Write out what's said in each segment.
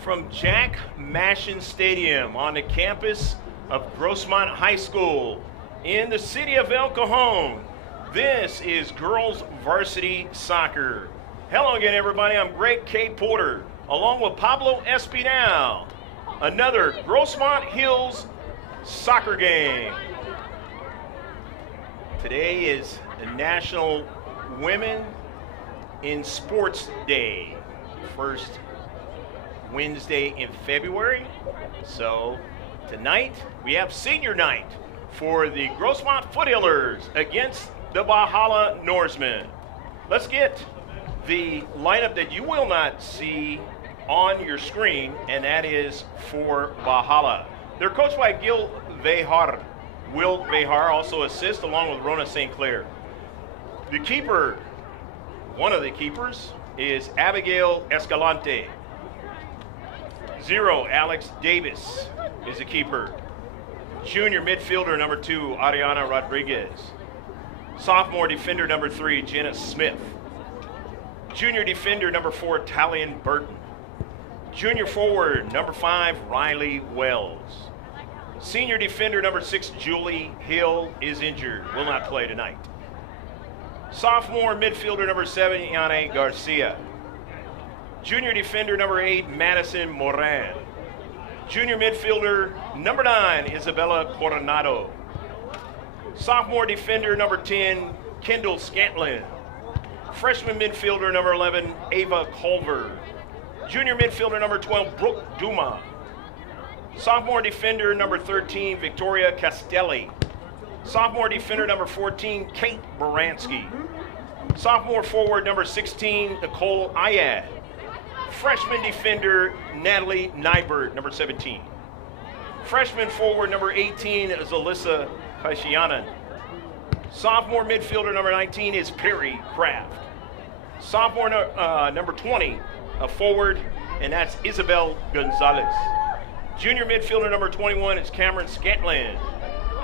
from Jack Mashin Stadium on the campus of Grossmont High School in the city of El Cajon. This is girls varsity soccer. Hello again, everybody. I'm Greg K. Porter, along with Pablo Espinal. Another Grossmont Hills soccer game. Today is the National Women in Sports Day. First Wednesday in February. So tonight we have senior night for the Grossmont Foothillers against the Valhalla Norsemen. Let's get the lineup that you will not see on your screen, and that is for Valhalla. They're coached by Gil Vejar. Will Vejar also assists along with Rona St. Clair. The keeper, one of the keepers, is Abigail Escalante. 0, Alex Davis is the keeper. Junior midfielder number 2, Ariana Rodriguez. Sophomore defender number 3, Jenna Smith. Junior defender number 4, Talion Burton. Junior forward number 5, Riley Wells. Senior defender number 6, Julie Hill, is injured, will not play tonight. Sophomore midfielder number 7, Yane Garcia. Junior defender number 8, Madison Moran. Junior midfielder number 9, Isabella Coronado. Sophomore defender number 10, Kendall Scantlin. Freshman midfielder number 11, Ava Culver. Junior midfielder number 12, Brooke Duma. Sophomore defender number 13, Victoria Castelli. Sophomore defender number 14, Kate Baranski. Sophomore forward number 16, Nicole Ayad. Freshman defender Natalie Nybert, number 17. Freshman forward number 18 is Alyssa Kashianan. Sophomore midfielder number 19 is Perry Kraft. Sophomore number 20, a forward, and that's Isabel Gonzalez. Junior midfielder number 21 is Cameron Scantlin.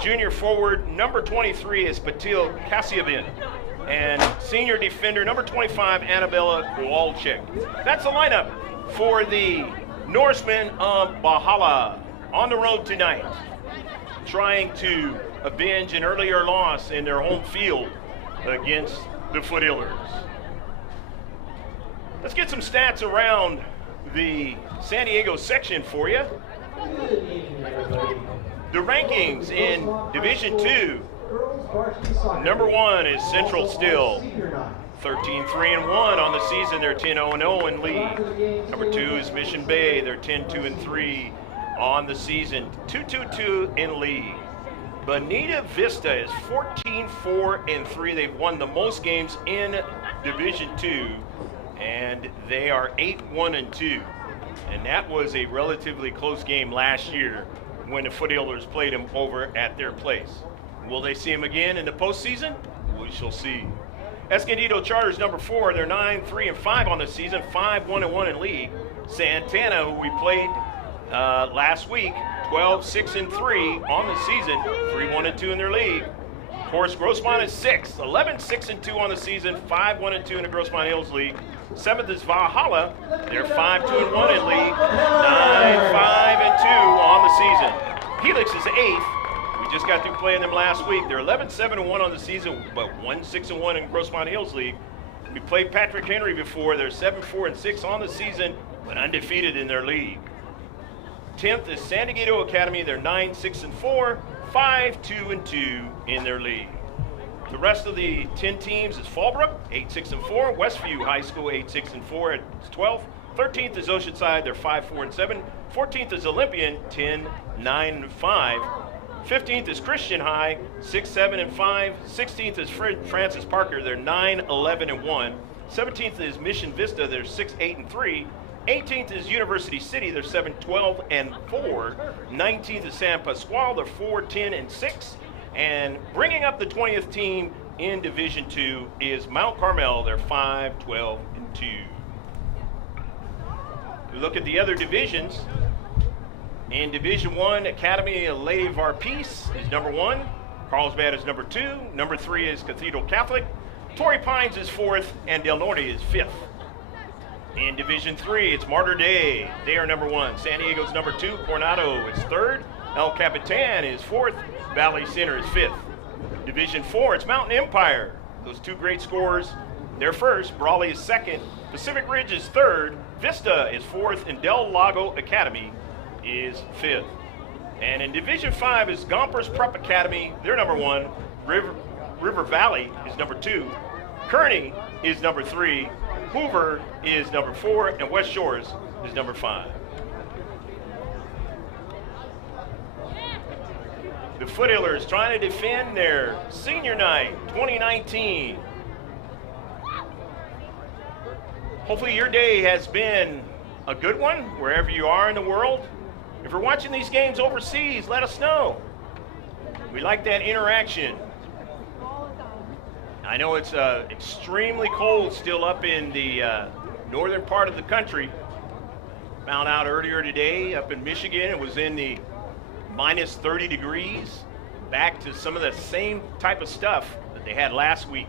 Junior forward number 23 is Patil Kassiavin. And senior defender number 25, Annabella Kowalczyk. That's the lineup for the Norsemen of Valhalla on the road tonight, trying to avenge an earlier loss in their home field against the Foothillers. Let's get some stats around the San Diego section for you. The rankings in Division 2. Number 1 is Central still, 13-3-1 on the season. They're 10-0-0 in league. Number 2 is Mission Bay. They're 10-2-3 on the season, 2-2-2 in league. Bonita Vista is 14-4-3. They've won the most games in Division 2, and they are 8-1-2. And that was a relatively close game last year when the Foothillers played them over at their place. Will they see him again in the postseason? We shall see. Escondido Charters number 4, they're 9-3-5 on the season, 5-1-1 in league. Santana, who we played last week, 12-6-3 on the season, 3-1-2 in their league. Of course, Grossmont is 6th, 11-6-2 on the season, 5-1-2 in the Grossmont Hills League. 7th is Valhalla, they're 5-2-1 in league, 9-5-2 on the season. Helix is 8th. We just got through playing them last week. They're 11-7-1 on the season, but 1-6-1 in Grossmont Hills League. We played Patrick Henry before. They're 7-4-6 on the season, but undefeated in their league. 10th is San Diego Academy. They're 9-6-4, 5-2-2 in their league. The rest of the 10 teams is Fallbrook, 8-6-4. Westview High School, 8-6-4 at 12th. 13th is Oceanside. They're 5-4-7. 14th is Olympian, 10-9-5. 15th is Christian High, 6-7-5. 16th is Francis Parker, they're 9-11-1. 17th is Mission Vista, they're 6-8-3. 18th is University City, they're 7-12-4. 19th is San Pasqual, they're 4-10-6. And bringing up the 20th team in Division 2 is Mount Carmel, they're 5-12-2. We look at the other divisions. In Division 1, Academy of Lady Varpeace is number 1. Carlsbad is number 2. Number 3 is Cathedral Catholic. Torrey Pines is 4th, and Del Norte is 5th. In Division 3, it's Martyr Day. They are number 1. San Diego's number 2. Coronado is 3rd. El Capitan is 4th. Valley Center is 5th. Division 4, it's Mountain Empire. Those two great scorers, they're 1st. Brawley is 2nd. Pacific Ridge is 3rd. Vista is 4th. And Del Lago Academy is 5th. And in Division 5 is Gompers Prep Academy. They're number 1. River Valley is number 2. Kearney is number 3. Hoover is number 4. And West Shores is number 5. The Foothillers trying to defend their senior night 2019. Hopefully your day has been a good one wherever you are in the world. If you're watching these games overseas, let us know. We like that interaction. I know it's extremely cold still up in the northern part of the country. Found out earlier today up in Michigan it was in the minus 30 degrees, back to some of the same type of stuff that they had last week.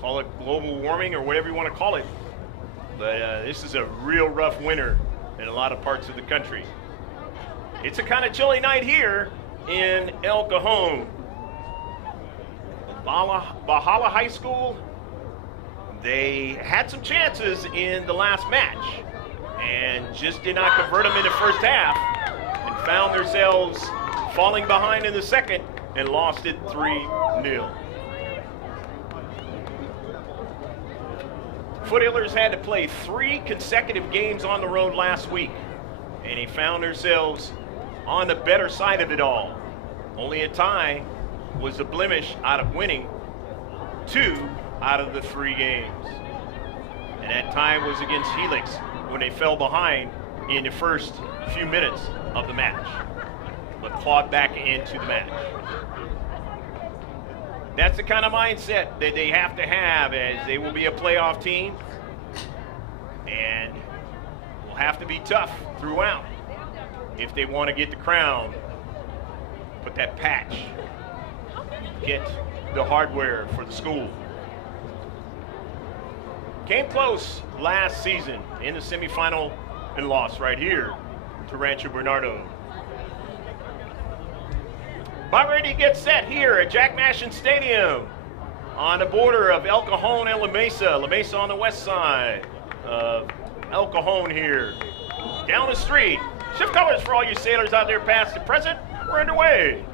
Call it global warming or whatever you want to call it. But this is a real rough winter in a lot of parts of the country. It's a kind of chilly night here in El Cajon. Valhalla High School, they had some chances in the last match and just did not convert them in the first half and found themselves falling behind in the second and lost it 3-0. Foothillers had to play 3 consecutive games on the road last week, and they found themselves on the better side of it all. Only a tie was the blemish out of winning 2 out of the 3 games. And that tie was against Helix when they fell behind in the first few minutes of the match, but clawed back into the match. That's the kind of mindset that they have to have, as they will be a playoff team and will have to be tough throughout if they want to get the crown, put that patch, get the hardware for the school. Came close last season in the semifinal and lost right here to Rancho Bernardo. About ready to get set here at Jack Mashin Stadium on the border of El Cajon and La Mesa. La Mesa on the west side of El Cajon here. Down the street. Shift colors for all you sailors out there past and present. We're underway.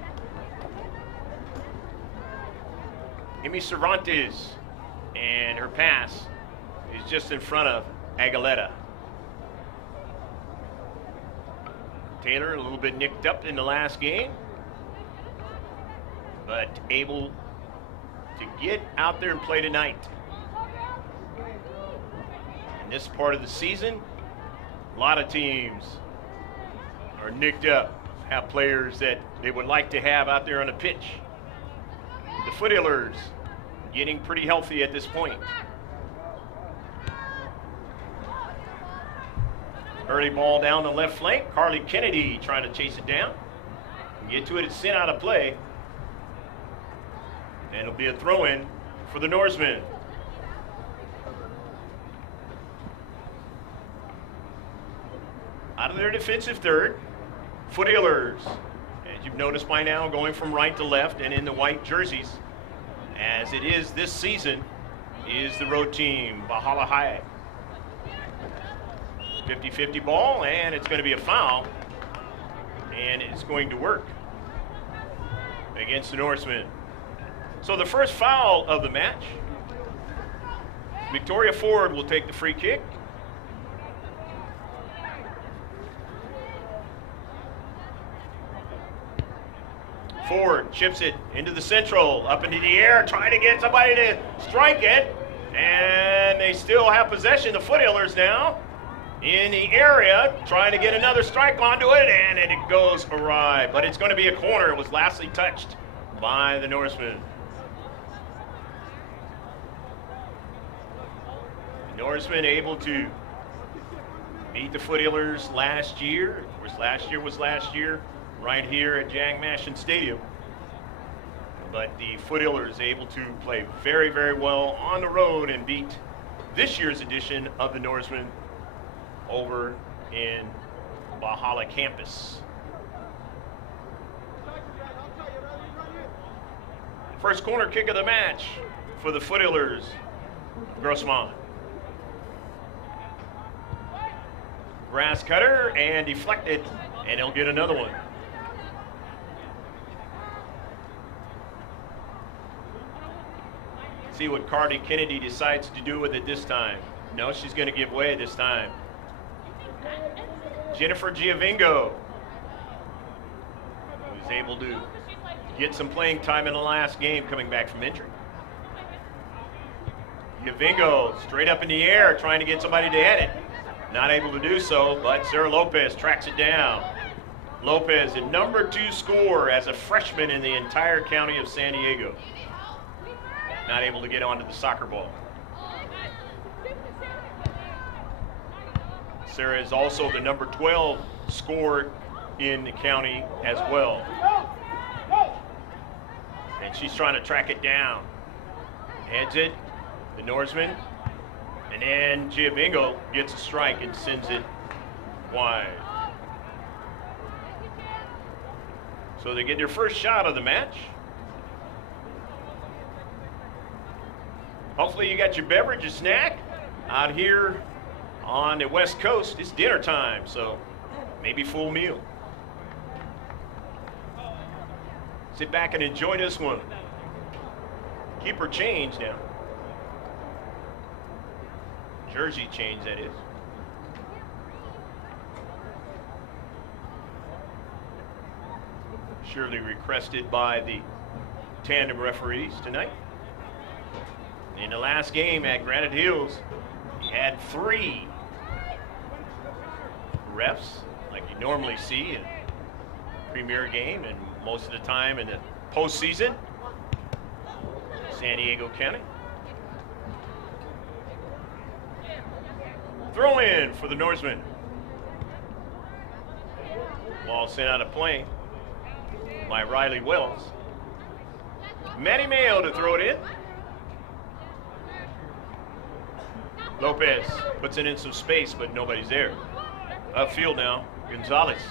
Amy Cervantes and her pass is just in front of Aguilera. Taylor a little bit nicked up in the last game, but able to get out there and play tonight. In this part of the season, a lot of teams are nicked up, have players that they would like to have out there on the pitch. The Foothillers getting pretty healthy at this point. Early ball down the left flank. Carly Kennedy trying to chase it down. Get to it, it's sent out of play. And it'll be a throw-in for the Norsemen. Out of their defensive third, Foothillers, as you've noticed by now, going from right to left and in the white jerseys, as it is this season, is the road team, Valhalla High. 50-50 ball, and it's going to be a foul, and it's going to work against the Norsemen. So the first foul of the match, Victoria Ford will take the free kick. Ford chips it into the central, up into the air, trying to get somebody to strike it, and they still have possession, the Foothillers now, in the area, trying to get another strike onto it, and it goes awry. But it's going to be a corner. It was lastly touched by the Norsemen. The Norsemen able to beat the Foothillers last year. Of course, last year was last year right here at Jack Mashin Stadium. But the Foothillers able to play very, very well on the road and beat this year's edition of the Norsemen over in Valhalla campus. First corner kick of the match for the Foothillers, Grossmont. Grass cutter and deflected, and he'll get another one. See what Cardi Kennedy decides to do with it this time. No, she's going to give way this time. Jennifer Giovingo, who's able to get some playing time in the last game coming back from injury. Giovingo straight up in the air trying to get somebody to head it. Not able to do so, but Sarah Lopez tracks it down. Lopez, the #2 scorer as a freshman in the entire county of San Diego. Not able to get onto the soccer ball. Sarah is also the #12 scorer in the county as well. And she's trying to track it down. Heads it, the Norseman, and then Giovingo gets a strike and sends it wide. So they get their first shot of the match. Hopefully you got your beverage, a snack. Out here on the West Coast, it's dinner time, so maybe full meal. Sit back and enjoy this one. Keep her change now. Jersey change, that is. Surely requested by the tandem referees tonight. In the last game at Granite Hills, he had 3 refs, like you normally see in a premier game and most of the time in the postseason. San Diego County. Throw in for the Norsemen. Ball sent out of play by Riley Wells. Maddie Mayo to throw it in. Lopez puts it in some space, but nobody's there. Upfield now, Gonzalez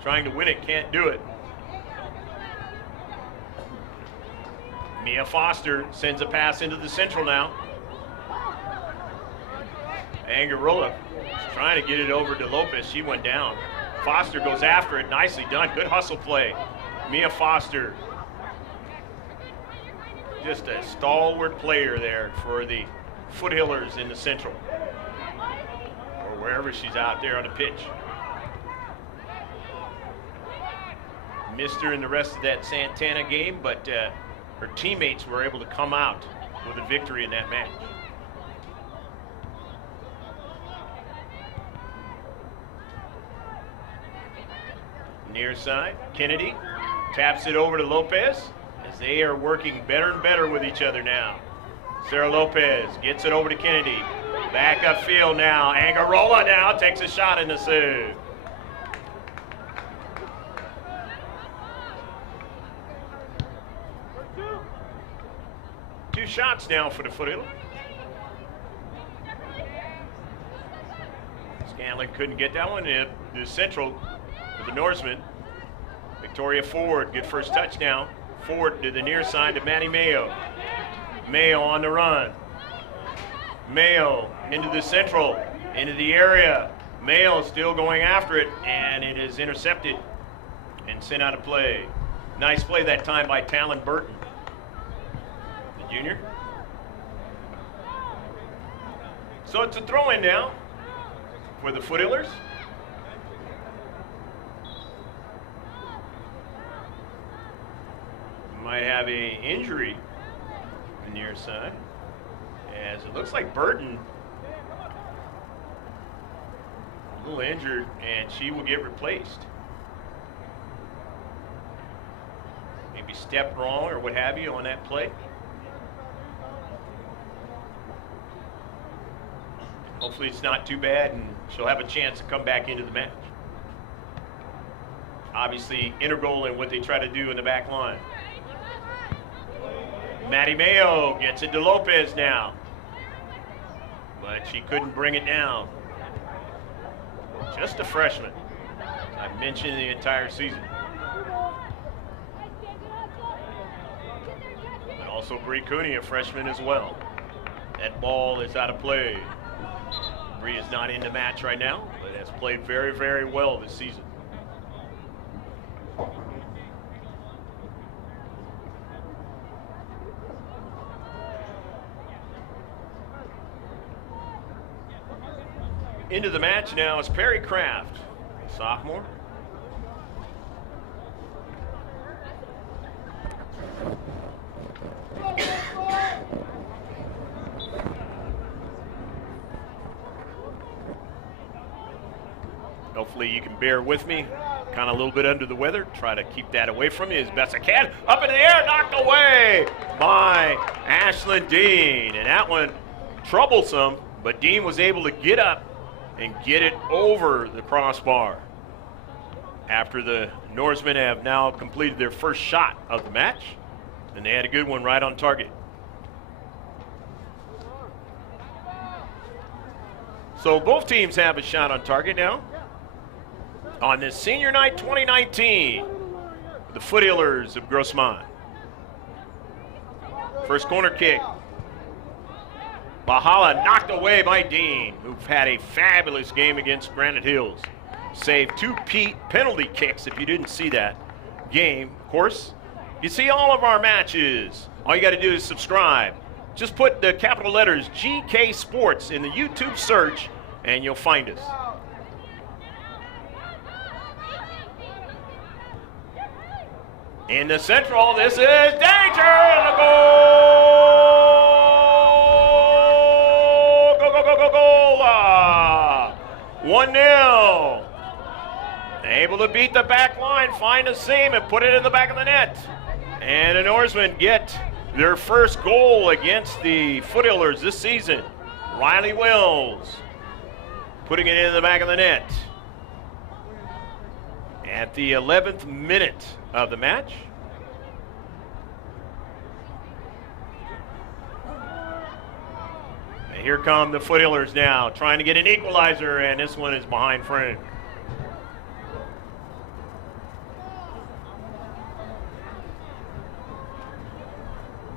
trying to win it, can't do it. Mia Foster sends a pass into the central now. Angarola is trying to get it over to Lopez. She went down. Foster goes after it. Nicely done. Good hustle play. Mia Foster. Just a stalwart player there for the Foothillers in the central. Or wherever she's out there on the pitch. Missed her in the rest of that Santana game, but her teammates were able to come out with a victory in that match. Near side, Kennedy taps it over to Lopez as they are working better and better with each other now. Sarah Lopez gets it over to Kennedy. Back upfield now. Angarola now takes a shot in the save. Two shots now for the Foothillers. Scanlon couldn't get that one. The central for the Norsemen. Victoria Ford, good first touch now. Ford to the near side to Maddie Mayo. Mayo on the run. Mayo into the central, into the area. Mayo still going after it, and it is intercepted and sent out of play. Nice play that time by Talon Burton, the junior. So it's a throw-in now for the Foothillers. Might have a injury on the near side, as it looks like Burton a little injured, and she will get replaced. Maybe stepped wrong or what have you on that play. Hopefully it's not too bad and she'll have a chance to come back into the match. Obviously integral in what they try to do in the back line. Maddie Mayo gets it to Lopez now. but she couldn't bring it down. Just a freshman. I've mentioned the entire season. And also Bree Cooney, a freshman as well. That ball is out of play. Bree is not in the match right now, but has played very, very well this season. Into the match now is Perry Kraft, sophomore. Hopefully you can bear with me. Kind of a little bit under the weather. Try to keep that away from you as best I can. Up in the air, knocked away by Ashlyn Dean. And that one troublesome, but Dean was able to get up and get it over the crossbar. After the Norsemen have now completed their first shot of the match, and they had a good one right on target. So both teams have a shot on target now. On this Senior Night 2019, the Foothillers of Grossmont. First corner kick. Valhalla knocked away by Dean, who've had a fabulous game against Granite Hills. Saved 2 penalty kicks if you didn't see that game. Of course, you see all of our matches. All you got to do is subscribe. Just put the capital letters GK Sports in the YouTube search and you'll find us. In the central, this is danger! The goal! Goal! 1-0. Able to beat the back line, find a seam, and put it in the back of the net. And the Norsemen get their first goal against the Foothillers this season. Riley Wells putting it in the back of the net. At the 11th minute of the match. And here come the Foothillers now, trying to get an equalizer, and this one is behind frame.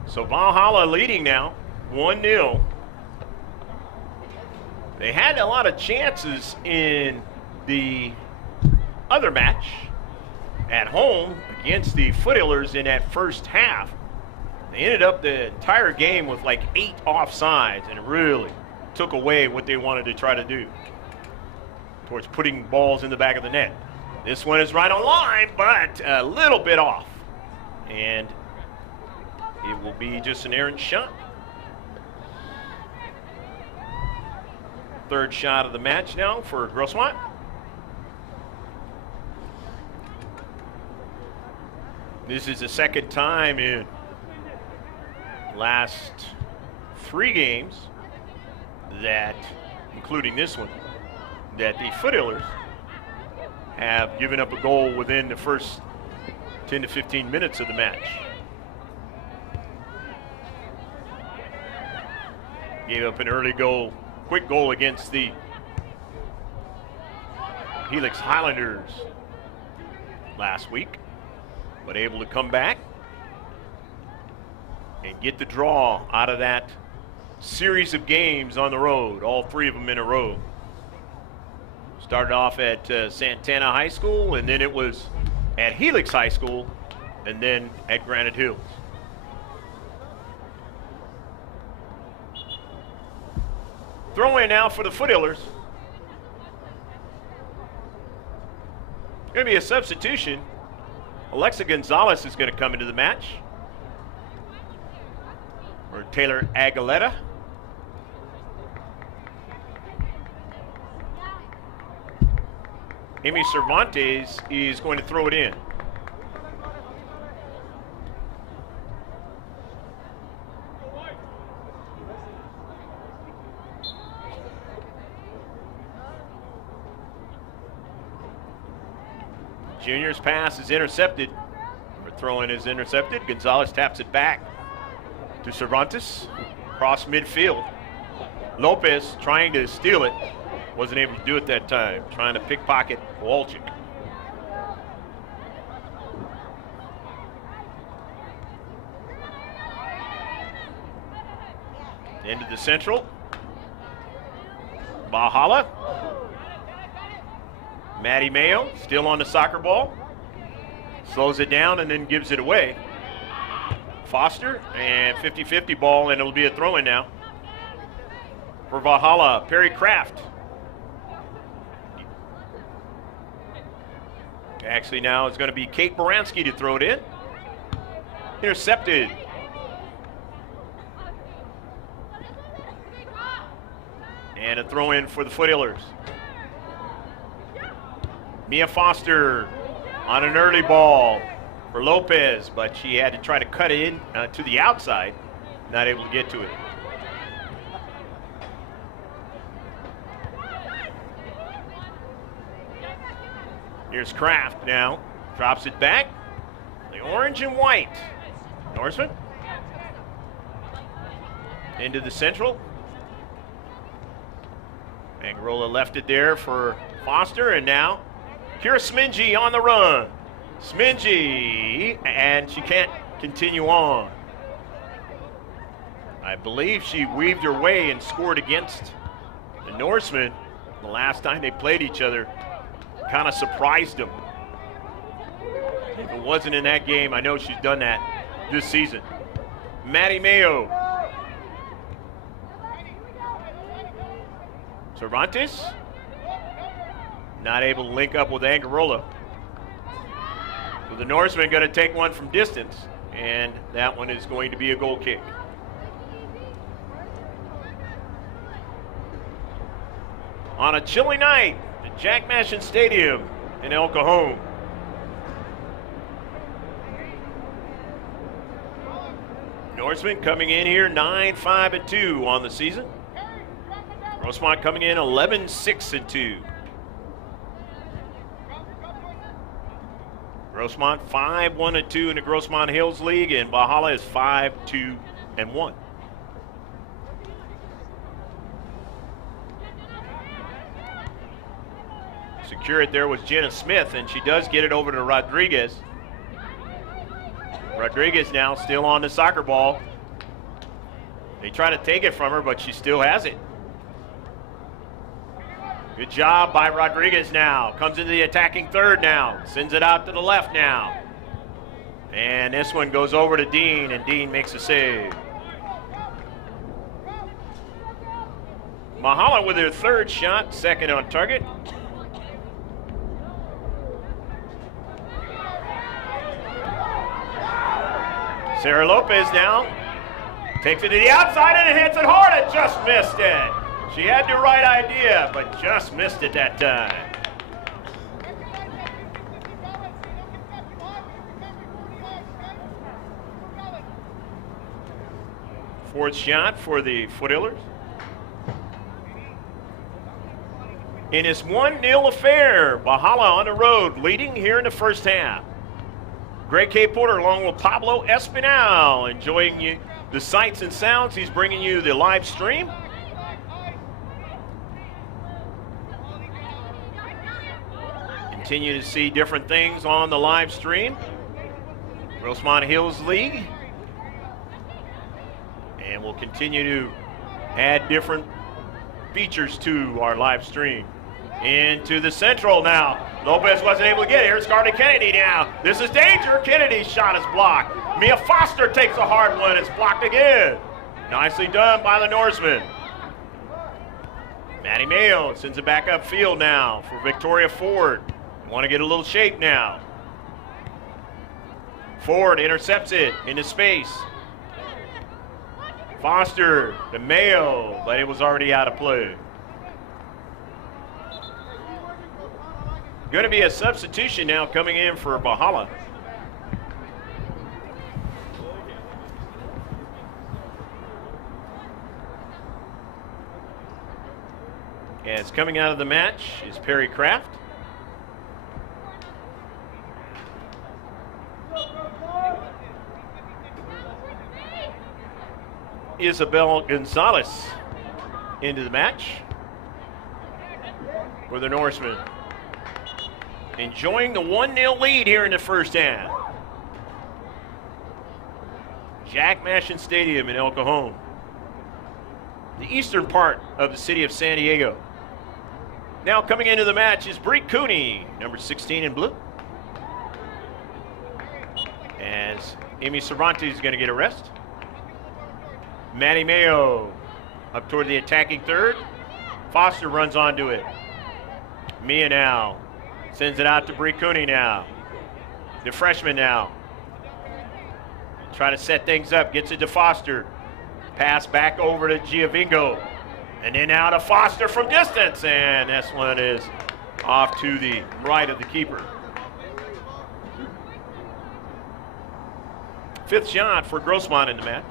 So Valhalla leading now, 1-0. They had a lot of chances in the other match at home against the Foothillers in that first half. They ended up the entire game with like 8 offsides, and it really took away what they wanted to try to do towards putting balls in the back of the net. This one is right on line, but a little bit off. And it will be just an errant shot. Third shot of the match now for Grossmont. This is the second time in last 3 games that, including this one, that the Foothillers have given up a goal within the first 10 to 15 minutes of the match. Gave up an early goal, quick goal against the Helix Highlanders last week, but able to come back and get the draw out of that series of games on the road, all 3 of them in a row. Started off at Santana High School, and then it was at Helix High School, and then at Granite Hills. Throw in now for the Foothillers. Going to be a substitution. Alexa Gonzalez is going to come into the match. Or Taylor Aguilera. Amy Cervantes is going to throw it in. Junior's pass is intercepted. Or throw-in is intercepted. Gonzalez taps it back to Cervantes. Cross midfield. Lopez trying to steal it. Wasn't able to do it that time. Trying to pickpocket Kowalczyk. Into the central. Valhalla. Maddie Mayo still on the soccer ball. Slows it down and then gives it away. Foster and 50-50 ball, and it'll be a throw-in now. For Valhalla, Perry Kraft. Actually now it's going to be Kate Baranski to throw it in. Intercepted. And a throw in for the Foothillers. Mia Foster on an early ball for Lopez, but she had to try to cut it in to the outside. Not able to get to it. Here's Kraft now. Drops it back. The orange and white. Norsemen. Into the central. Angarola left it there for Foster, and now Kira Smingy on the run. Smingy, and she can't continue on. I believe she weaved her way and scored against the Norsemen the last time they played each other. Kind of surprised them. If it wasn't in that game, I know she's done that this season. Maddie Mayo. Cervantes, not able to link up with Angarola. So the Norsemen going to take one from distance, and that one is going to be a goal kick. On a chilly night at Jack Mashin Stadium in El Cajon. Norsemen coming in here 9-5-2 on the season. Grossmont coming in 11-6-2. Grossmont 5-1-2 in the Grossmont Hills League, and Valhalla is 5-2-1. Secure it there was Jenna Smith, and she does get it over to Rodriguez. Rodriguez now still on the soccer ball. They try to take it from her, but she still has it. Good job by Rodriguez now. Comes into the attacking third now. Sends it out to the left now. And this one goes over to Dean, and Dean makes a save. Valhalla with her third shot, second on target. Sarah Lopez now takes it to the outside and it hits it hard and just missed it. She had the right idea, but just missed it that time. Fourth shot for the Foothillers. In this 1-0 affair, Valhalla on the road, leading here in the first half. Greg K. Porter along with Pablo Espinal, enjoying the sights and sounds. He's bringing you the live stream. Continue to see different things on the live stream. Grossmont Hills League. And we'll continue to add different features to our live stream. Into the central now. Lopez wasn't able to get it. Here's Scarlett Kennedy now. This is danger. Kennedy's shot is blocked. Mia Foster takes a hard one. It's blocked again. Nicely done by the Norsemen. Maddie Mayo sends it back upfield now for Victoria Ford. Want to get a little shape now. Ford intercepts it into space. Foster to Mayo, but it was already out of play. Going to be a substitution now coming in for Valhalla. As coming out of the match is Perry Kraft. Isabel Gonzalez into the match for the Norsemen. Enjoying the 1-0 lead here in the first half. Jack Mashin Stadium in El Cajon, the eastern part of the city of San Diego. Now coming into the match is Bree Cooney, number 16 in blue. As Amy Cervantes is going to get a rest. Maddie Mayo up toward the attacking third. Foster runs onto it. Mia now sends it out to Bree Cooney now. The freshman now. Try to set things up, gets it to Foster. Pass back over to Giovingo. And then out to Foster from distance. And this one is off to the right of the keeper. Fifth shot for Grossmont in the match.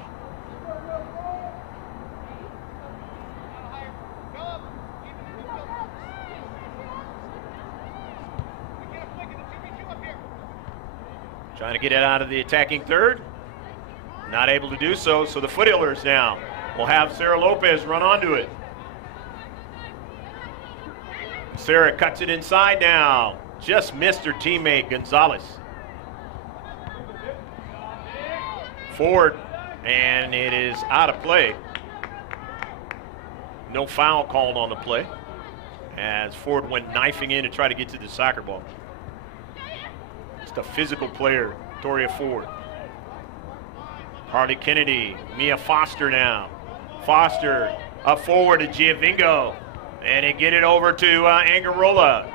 Trying to get it out of the attacking third. Not able to do so, so the Foothillers now will have Sarah Lopez run onto it. Sarah cuts it inside now. Just missed her teammate, Gonzalez. Forward, and it is out of play. No foul called on the play, as Ford went knifing in to try to get to the soccer ball. Just a physical player, Toria Ford. Harley Kennedy, Mia Foster now. Foster up forward to Giovingo, and they get it over to Angarola.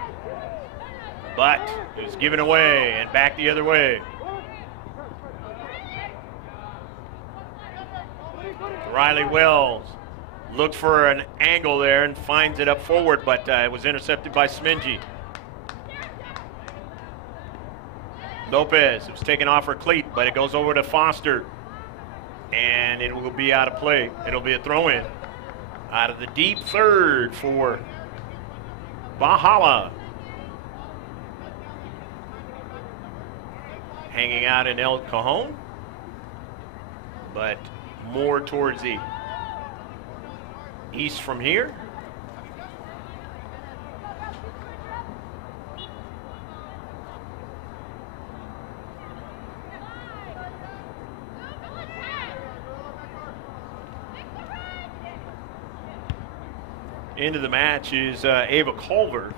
But it was given away and back the other way. Riley Wells looked for an angle there and finds it up forward, but it was intercepted by Smingy. Lopez, it was taken off her cleat, but it goes over to Foster. And it will be out of play. It'll be a throw-in out of the deep third for Valhalla. Hanging out in El Cajon, but more towards the east from here. Into the match is Ava Culver.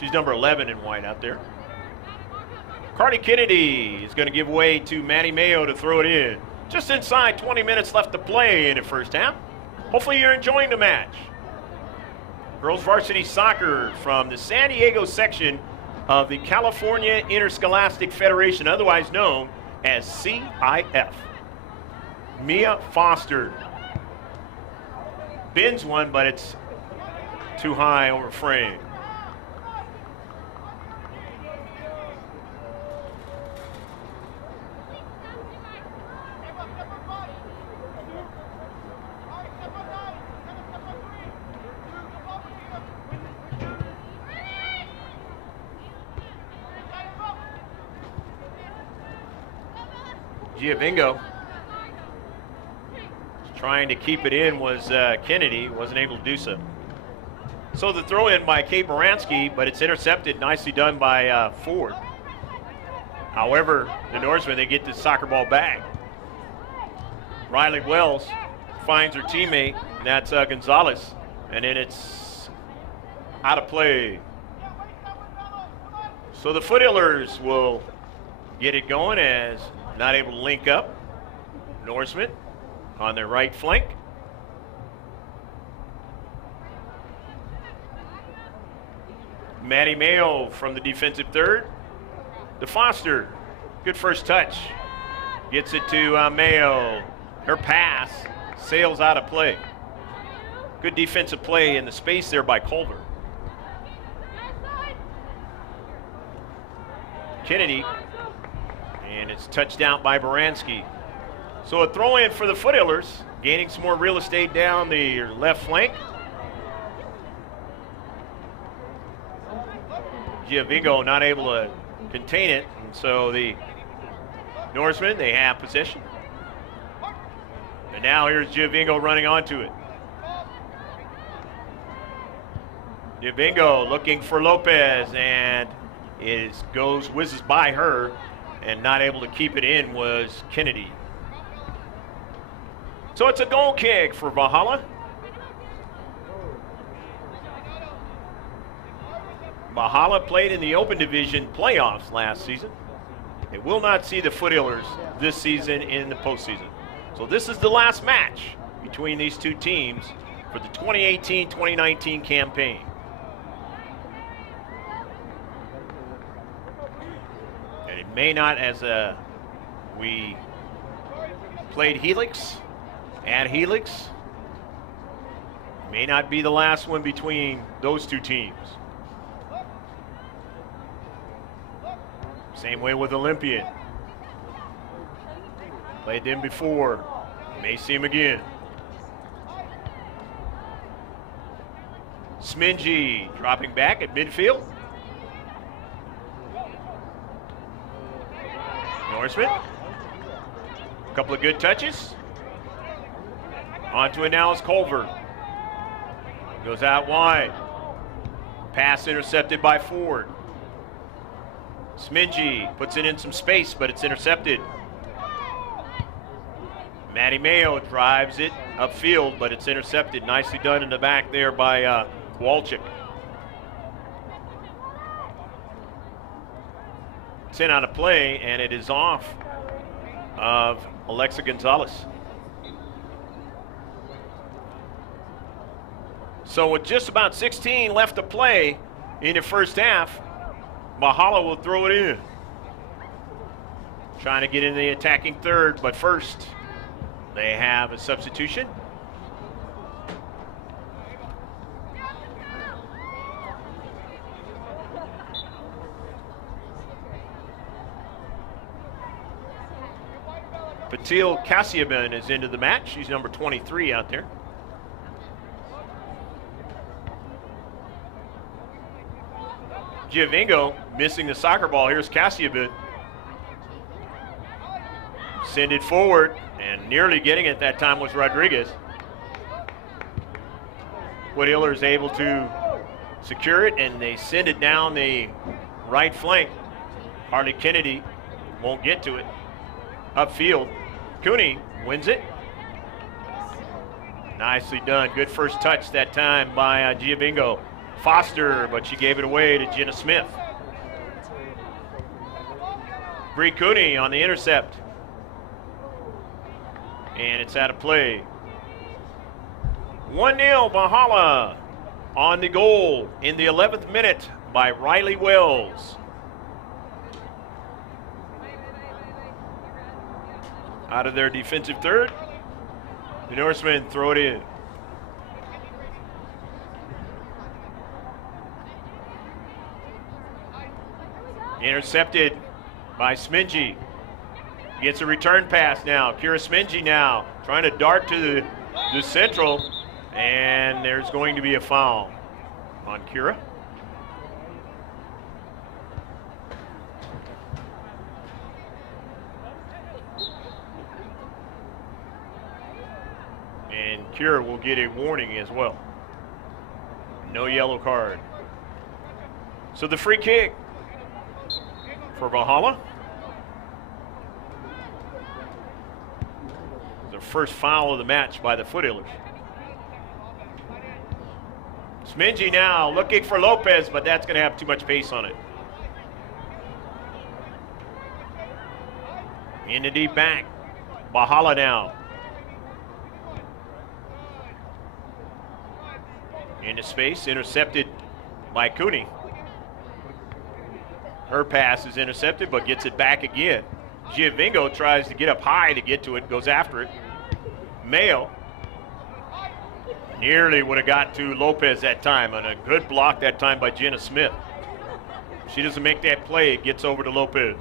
She's number 11 in white out there. Cardi Kennedy is going to give way to Maddie Mayo to throw it in. Just inside 20 minutes left to play in the first half. Hopefully you're enjoying the match. Girls Varsity Soccer from the San Diego section of the California Interscholastic Federation, otherwise known as C.I.F. Mia Foster bends one, but it's too high over frame. Giovingo trying to keep it in was Kennedy, wasn't able to do so. So the throw in by Kate Baranski, but it's intercepted, nicely done by Ford. However, the Norsemen, they get the soccer ball back. Riley Wells finds her teammate, and that's Gonzalez, and then it's out of play. So the Foothillers will get it going as not able to link up. Norsemen on their right flank. Maddie Mayo from the defensive third. To Foster. Good first touch. Gets it to Mayo. Her pass sails out of play. Good defensive play in the space there by Culver. Kennedy. And it's touched out by Baranski. So a throw in for the Foothillers, gaining some more real estate down the left flank. Giovingo not able to contain it, and so the Norsemen, they have possession. And now here's Giovingo running onto it. Divingo looking for Lopez, and whizzes by her, and not able to keep it in was Kennedy. So it's a goal kick for Valhalla. Valhalla played in the Open Division playoffs last season. They will not see the Foothillers this season in the postseason. So this is the last match between these two teams for the 2018-2019 campaign. And it may not, as we played Helix, at Helix, may not be the last one between those two teams. Same way with Olympian. Played them before. May see him again. Smingy dropping back at midfield. Norsemen. A couple of good touches. Onto it now is Culver. Goes out wide. Pass intercepted by Ford. Smingy puts it in some space, but it's intercepted. Matty Mayo drives it upfield, but it's intercepted. Nicely done in the back there by Walchik. It's in on a play, and it is off of Alexa Gonzalez. So with just about 16 left to play in the first half, Valhalla will throw it in. Trying to get in the attacking third, but first they have a substitution. Patil Kassiaban is into the match. She's number 23 out there. Giovingo missing the soccer ball. Here's Kassiaban. Send it forward, and nearly getting it that time was Rodriguez. Foothillers able to secure it, and they send it down the right flank. Harley Kennedy won't get to it. Upfield, Cooney wins it. Nicely done. Good first touch that time by Giovingo. Foster, but she gave it away to Jenna Smith. Bree Cooney on the intercept. And it's out of play. 1-0 Valhalla on the goal in the 11th minute by Riley Wells. Out of their defensive third, the Norsemen throw it in. Intercepted by Smingy. Gets a return pass now. Kira Smingy now trying to dart to the central, and there's going to be a foul on Kira. And Kira will get a warning as well. No yellow card. So the free kick for Valhalla. The first foul of the match by the Foothillers. Smingy now looking for Lopez, but that's going to have too much pace on it. In the deep back. Valhalla now. Into space, intercepted by Cooney. Her pass is intercepted, but gets it back again. Giovingo tries to get up high to get to it, goes after it. Mayo nearly would have got to Lopez that time, and a good block that time by Jenna Smith. If she doesn't make that play, it gets over to Lopez.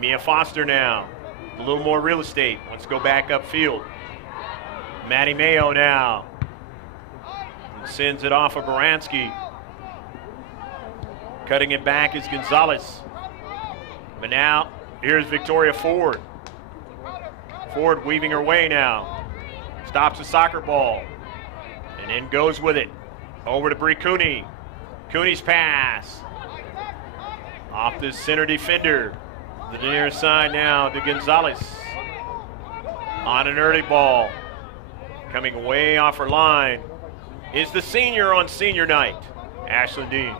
Mia Foster now, a little more real estate. Wants to go back upfield. Matty Mayo now. Sends it off of Baranski. Cutting it back is Gonzalez. But now, here's Victoria Ford. Ford weaving her way now. Stops the soccer ball. And in goes with it. Over to Bree Cooney. Cooney's pass. Off the center defender. The near side now to Gonzalez. On an early ball. Coming way off her line is the senior on senior night, Ashlyn Dean.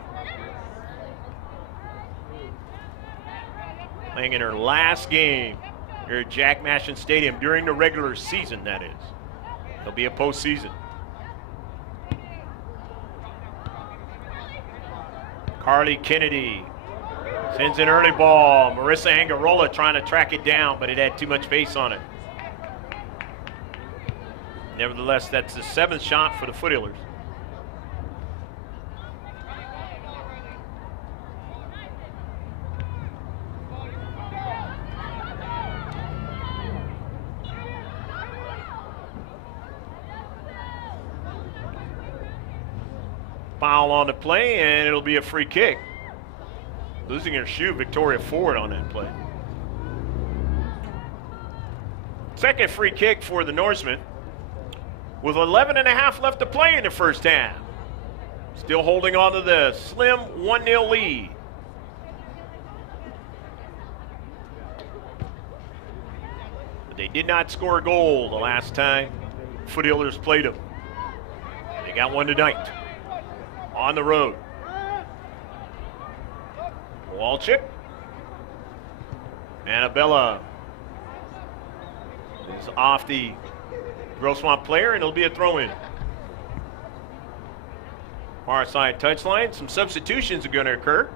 Playing in her last game here at Jack Mashin Stadium during the regular season, that is. There'll be a postseason. Carly Kennedy sends an early ball. Marissa Angarola trying to track it down, but it had too much pace on it. Nevertheless, that's the 7th shot for the Foothillers. Foul on the play, and it'll be a free kick. Losing her shoe, Victoria Ford on that play. Second free kick for the Norsemen. With 11.5 left to play in the first half. Still holding on to the slim 1-0 lead. But they did not score a goal the last time Foothillers played them. They got one tonight. On the road. Walchik. Annabella is off the Grossmont player, and it'll be a throw-in. Far side touchline. Some substitutions are going to occur.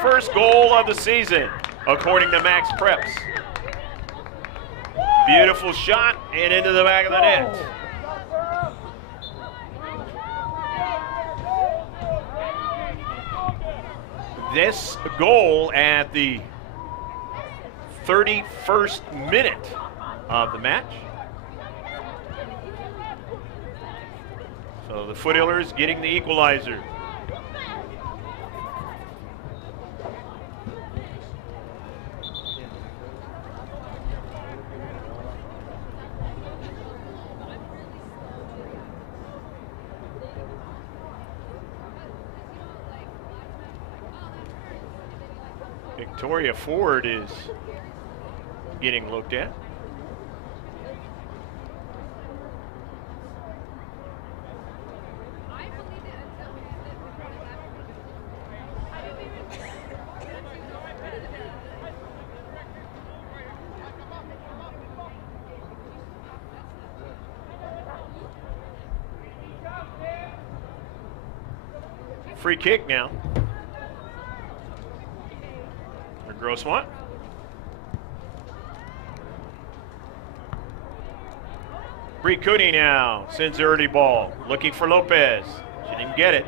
First goal of the season, according to Max Preps. Beautiful shot and into the back of the net. This goal at the 31st minute of the match. So the Foothillers getting the equalizer. Victoria Ford is getting looked at. Free kick now. Grossmont. Bree Cooney now sends the early ball. Looking for Lopez. She didn't get it.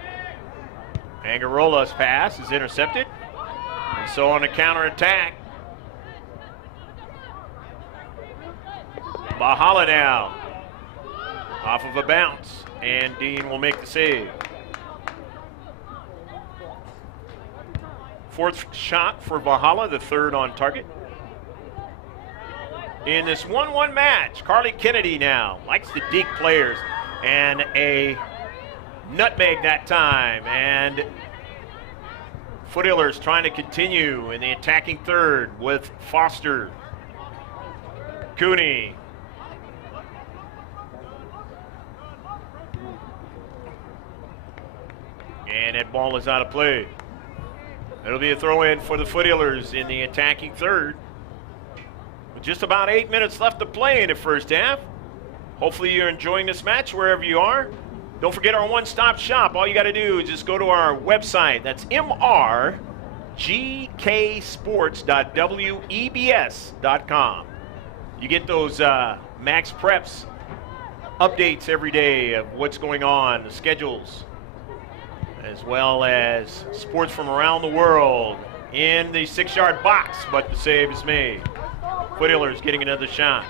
Angarola's pass is intercepted. And so on the counterattack. Valhalla now. Off of a bounce. And Dean will make the save. Fourth shot for Valhalla, the third on target. In this 1-1 match, Carly Kennedy now likes to deke players, and a nutmeg that time. And Foothillers trying to continue in the attacking third with Foster, Cooney. And that ball is out of play. It'll be a throw-in for the Foothillers in the attacking third. With just about 8 minutes left to play in the first half. Hopefully you're enjoying this match wherever you are. Don't forget our one-stop shop. All you got to do is just go to our website. That's mrgksports.webs.com. You get those Max Preps updates every day of what's going on, the schedules, as well as sports from around the world in the 6-yard box, but the save is made. Foothillers getting another shot.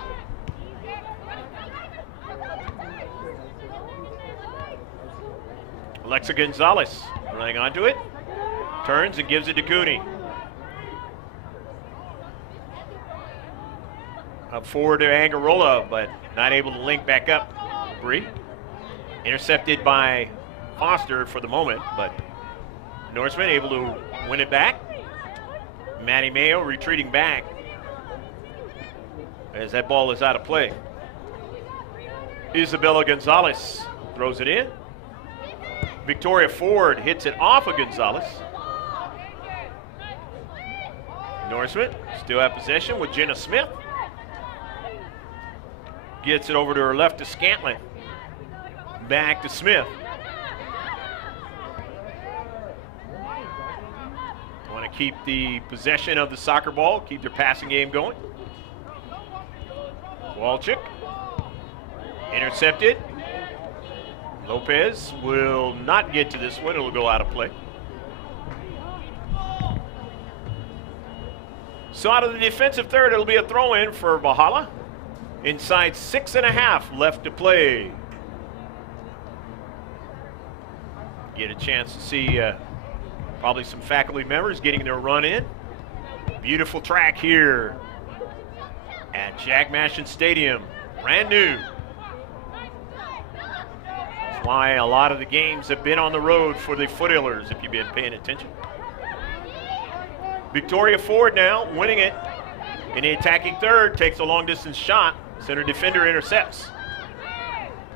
Alexa Gonzalez running onto it, turns and gives it to Cooney. Up forward to Angarola, but not able to link back up. Bree. Intercepted by Foster for the moment, but Norsemen able to win it back. Maddie Mayo retreating back as that ball is out of play. Isabella Gonzalez throws it in. Victoria Ford hits it off of Gonzalez. Norsemen still have possession with Jenna Smith. Gets it over to her left to Scantling. Back to Smith. Want to keep the possession of the soccer ball, keep their passing game going. Walchuk. Intercepted. Lopez will not get to this one. It'll go out of play. So out of the defensive third, it'll be a throw-in for Valhalla. Inside 6.5 left to play. Get a chance to see probably some faculty members getting their run in. Beautiful track here at Jack Mashin Stadium. Brand new. That's why a lot of the games have been on the road for the Foothillers, if you've been paying attention. Victoria Ford now winning it in the attacking third, takes a long distance shot. Center defender intercepts.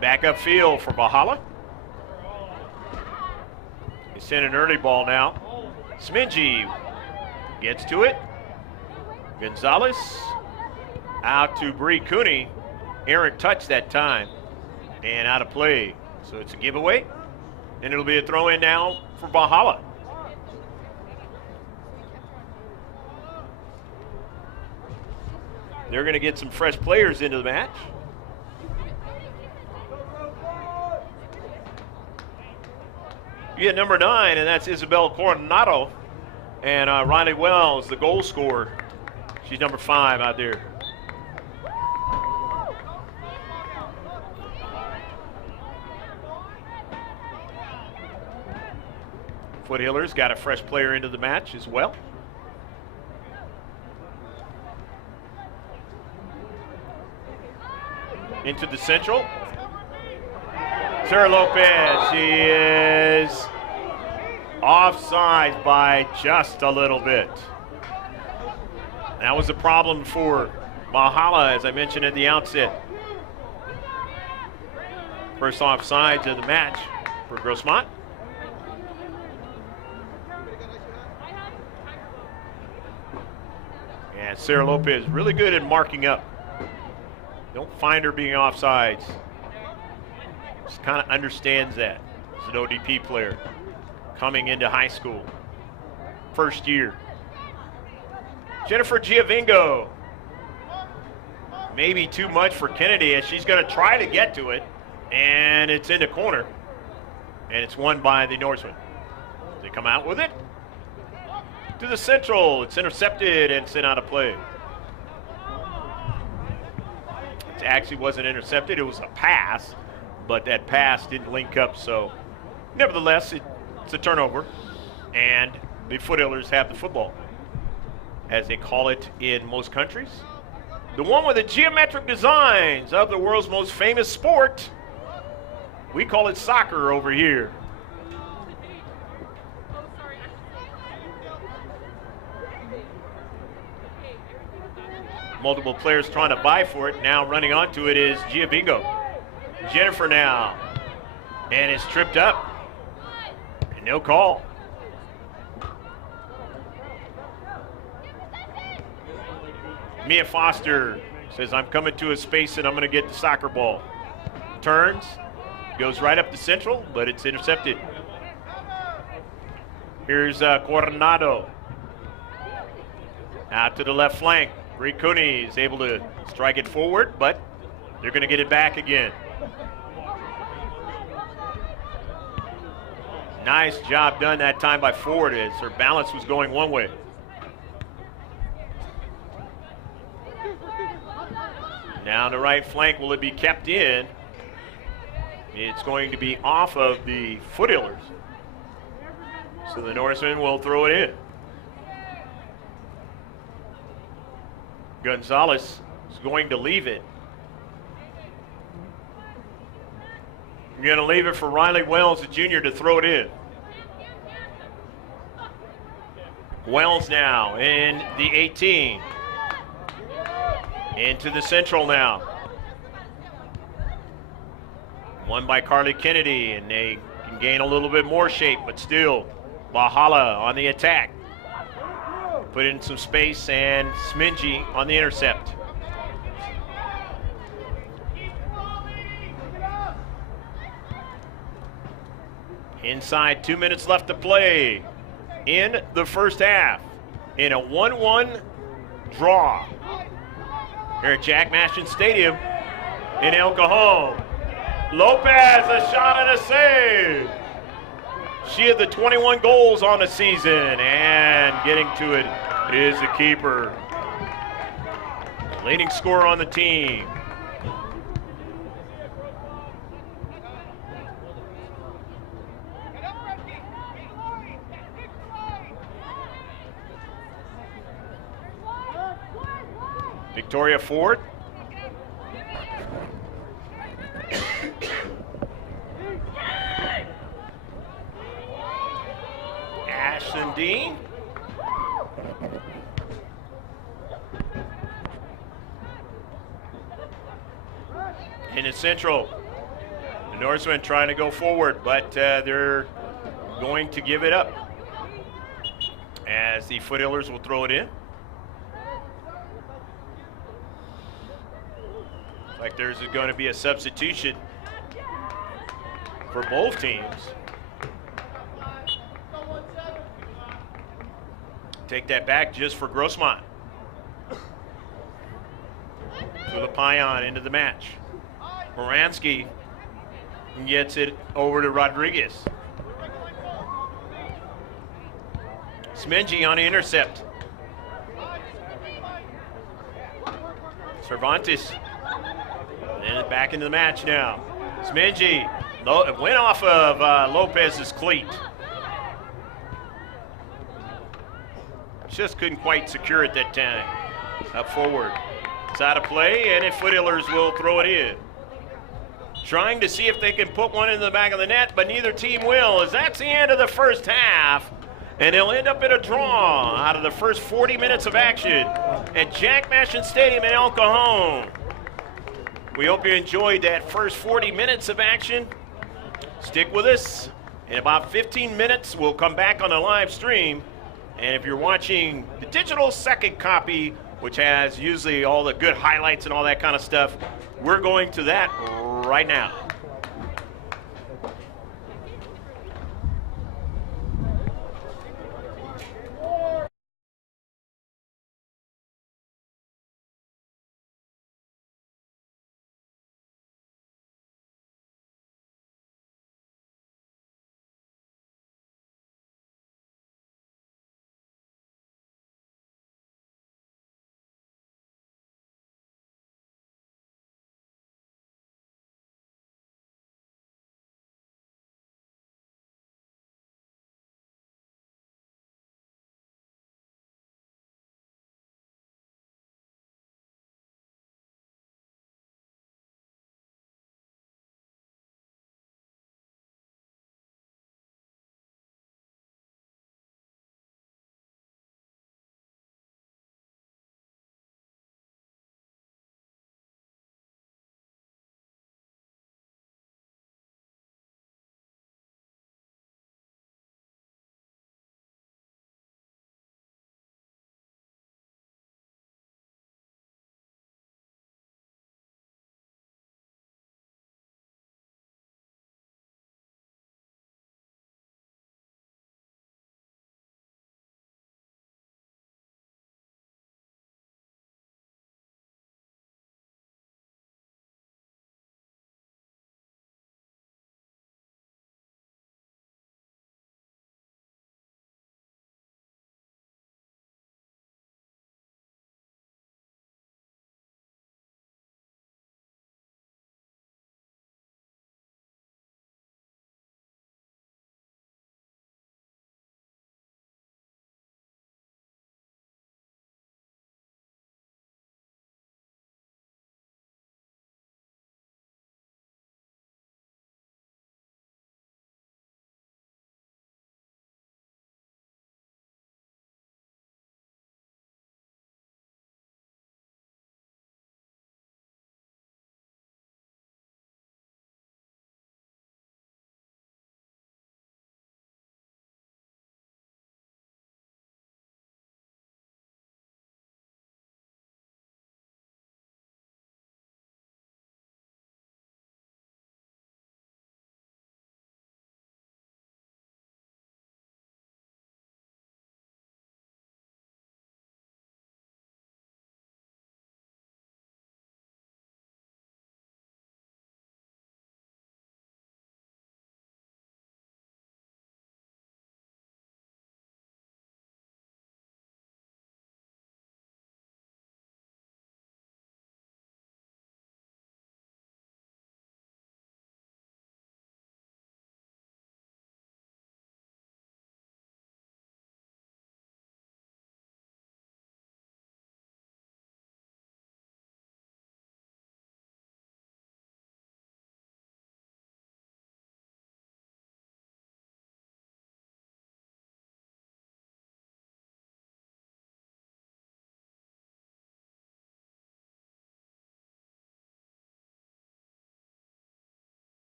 Back upfield for Valhalla. They send an early ball now. Smingy gets to it. Gonzalez out to Bree Cooney. Aaron touched that time and out of play. So it's a giveaway, and it'll be a throw in now for Valhalla. They're going to get some fresh players into the match. You get number 9, and that's Isabel Coronado. And Riley Wells, the goal scorer. She's number 5 out there. Foothillers got a fresh player into the match as well. Into the central. Sarah Lopez, she is offside by just a little bit. That was a problem for Valhalla, as I mentioned at the outset. First offsides of the match for Grossmont. And Sarah Lopez really good at marking up. Don't find her being offsides. Just kind of understands that. As an ODP player coming into high school. First year. Jennifer Giovingo. Maybe too much for Kennedy as she's going to try to get to it. And it's in the corner. And it's won by the Norsemen. They come out with it. To the central. It's intercepted and sent out of play. It actually wasn't intercepted. It was a pass. But that pass didn't link up. So nevertheless, it's a turnover. And the Foothillers have the football, as they call it in most countries. The one with the geometric designs of the world's most famous sport. We call it soccer over here. Multiple players trying to vie for it. Now running onto it is Giovingo. Jennifer now. And it's tripped up. And no call. Mia Foster says, I'm coming to a space and I'm going to get the soccer ball. Turns, goes right up the central, but it's intercepted. Here's Coronado. Out to the left flank. Bree Cooney is able to strike it forward, but they're going to get it back again. Nice job done that time by Ford as her balance was going one way. Now the right flank, will it be kept in? It's going to be off of the Foothillers. So the Norsemen will throw it in. Gonzalez is going to leave it. We're going to leave it for Riley Wells, the junior, to throw it in. Wells now in the 18. Into the central now. Won by Carly Kennedy, and they can gain a little bit more shape, but still, Valhalla on the attack. Put in some space, and Smingy on the intercept. Inside, 2 minutes left to play in the first half in a 1-1 draw here at Jack Mashin Stadium in El Cajon. Lopez, a shot and a save. She had the 21 goals on the season, and getting to it is the keeper. Leading scorer on the team. Victoria Ford. Ashlyn Dean. In the central, the Norsemen trying to go forward, but they're going to give it up as the Foothillers will throw it in. Like there's going to be a substitution for both teams. Take that back just for Grossmont. Tulapayan into the match. Moransky gets it over to Rodriguez. Smingy on the intercept. Cervantes. And back into the match now. Smingy went off of Lopez's cleat. Just couldn't quite secure it that time. Up forward. It's out of play, and the Foothillers will throw it in. Trying to see if they can put one in the back of the net, but neither team will, as that's the end of the first half. And they'll end up in a draw out of the first 40 minutes of action at Jack Mashin Stadium in El Cajon. We hope you enjoyed that first 40 minutes of action. Stick with us. In about 15 minutes, we'll come back on the live stream. And if you're watching the digital second copy, which has usually all the good highlights and all that kind of stuff, we're going to that right now.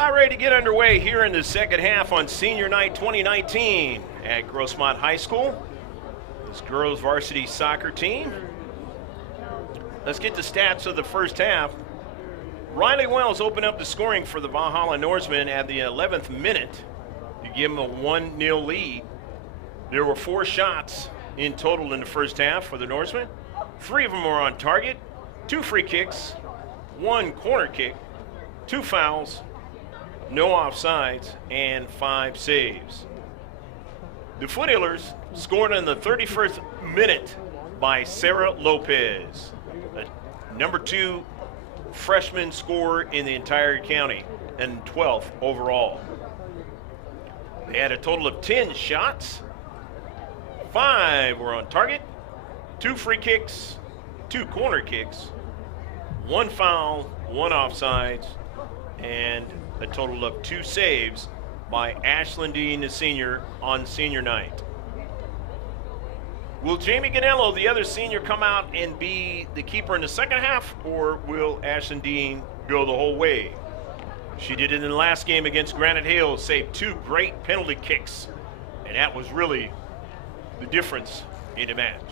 About ready to get underway here in the second half on Senior Night 2019 at Grossmont High School. This girls varsity soccer team. Let's get the stats of the first half. Riley Wells opened up the scoring for the Valhalla Norsemen at the 11th minute to give them a 1-0 lead. There were 4 shots in total in the first half for the Norsemen. 3 of them were on target, 2 free kicks, 1 corner kick, 2 fouls, no offsides, and 5 saves. The Foothillers scored in the 31st minute by Sarah Lopez, a number 2 freshman scorer in the entire county and 12th overall. They had a total of 10 shots. 5 were on target, 2 free kicks, 2 corner kicks, 1 foul, 1 offsides, and a total of 2 saves by Ashlyn Dean, the senior, on senior night. Will Jamie Ganello, the other senior, come out and be the keeper in the second half, or will Ashlyn Dean go the whole way? She did it in the last game against Granite Hills, saved 2 great penalty kicks, and that was really the difference in the match.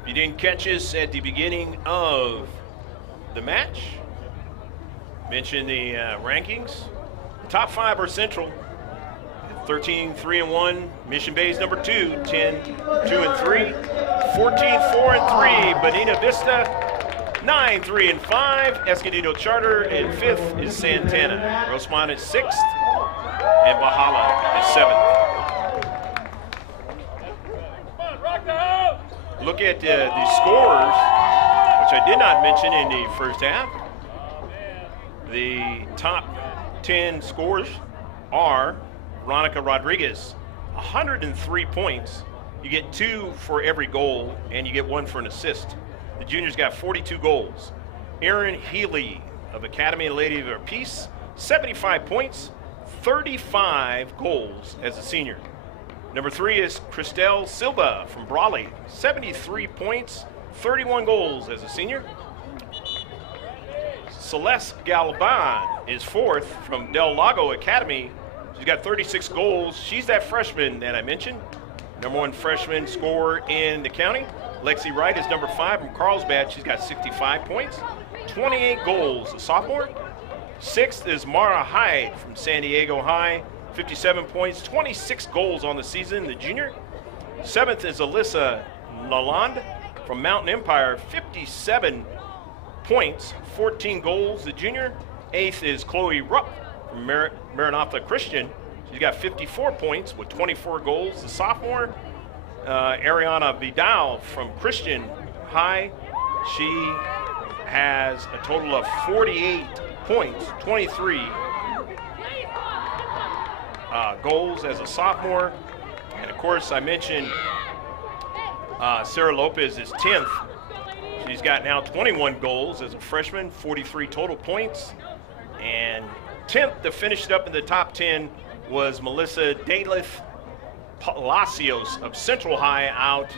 If you didn't catch us at the beginning of the match, mention the rankings. The top 5 are Central, 13-3-1. Mission Bay's number 2, 10-2-3. 14-4-3. Bonita Vista, 9-3-5. Escondido Charter, and 5th is Santana. Grossmont is 6th, and Valhalla is 7th. Look at the scores, which I did not mention in the first half. The top 10 scores are Veronica Rodriguez, 103 points. You get 2 for every goal, and you get 1 for an assist. The juniors got 42 goals. Erin Healy of Academy Lady of Peace, 75 points, 35 goals as a senior. Number 3 is Christelle Silva from Brawley, 73 points, 31 goals as a senior. Celeste Galvan is 4th from Del Lago Academy. She's got 36 goals. She's that freshman that I mentioned, number 1 freshman scorer in the county. Lexi Wright is number 5 from Carlsbad. She's got 65 points, 28 goals, a sophomore. 6th is Mara Hyde from San Diego High, 57 points, 26 goals on the season, the junior. 7th is Alyssa Lalonde from Mountain Empire, 57 points, 14 goals, the junior. 8th is Chloe Rupp from Maranatha Christian. She's got 54 points with 24 goals, the sophomore. Ariana Vidal from Christian High. She has a total of 48 points, 23 goals as a sophomore. And of course, I mentioned Sarah Lopez is 10th. She's got now 21 goals as a freshman, 43 total points. And 10th to finish it up in the top 10 was Melissa Daleth Palacios of Central High out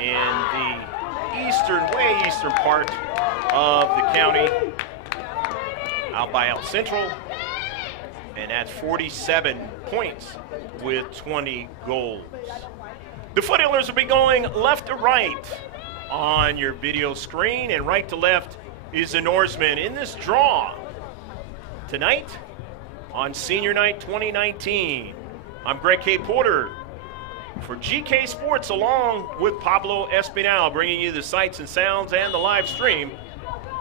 in the way eastern part of the county, out by El Central. And that's 47 points with 20 goals. The Foothillers will be going left to right on your video screen, and right to left is the Norsemen in this draw tonight on Senior Night 2019. I'm Greg K. Porter for GK Sports, along with Pablo Espinal, bringing you the sights and sounds and the live stream.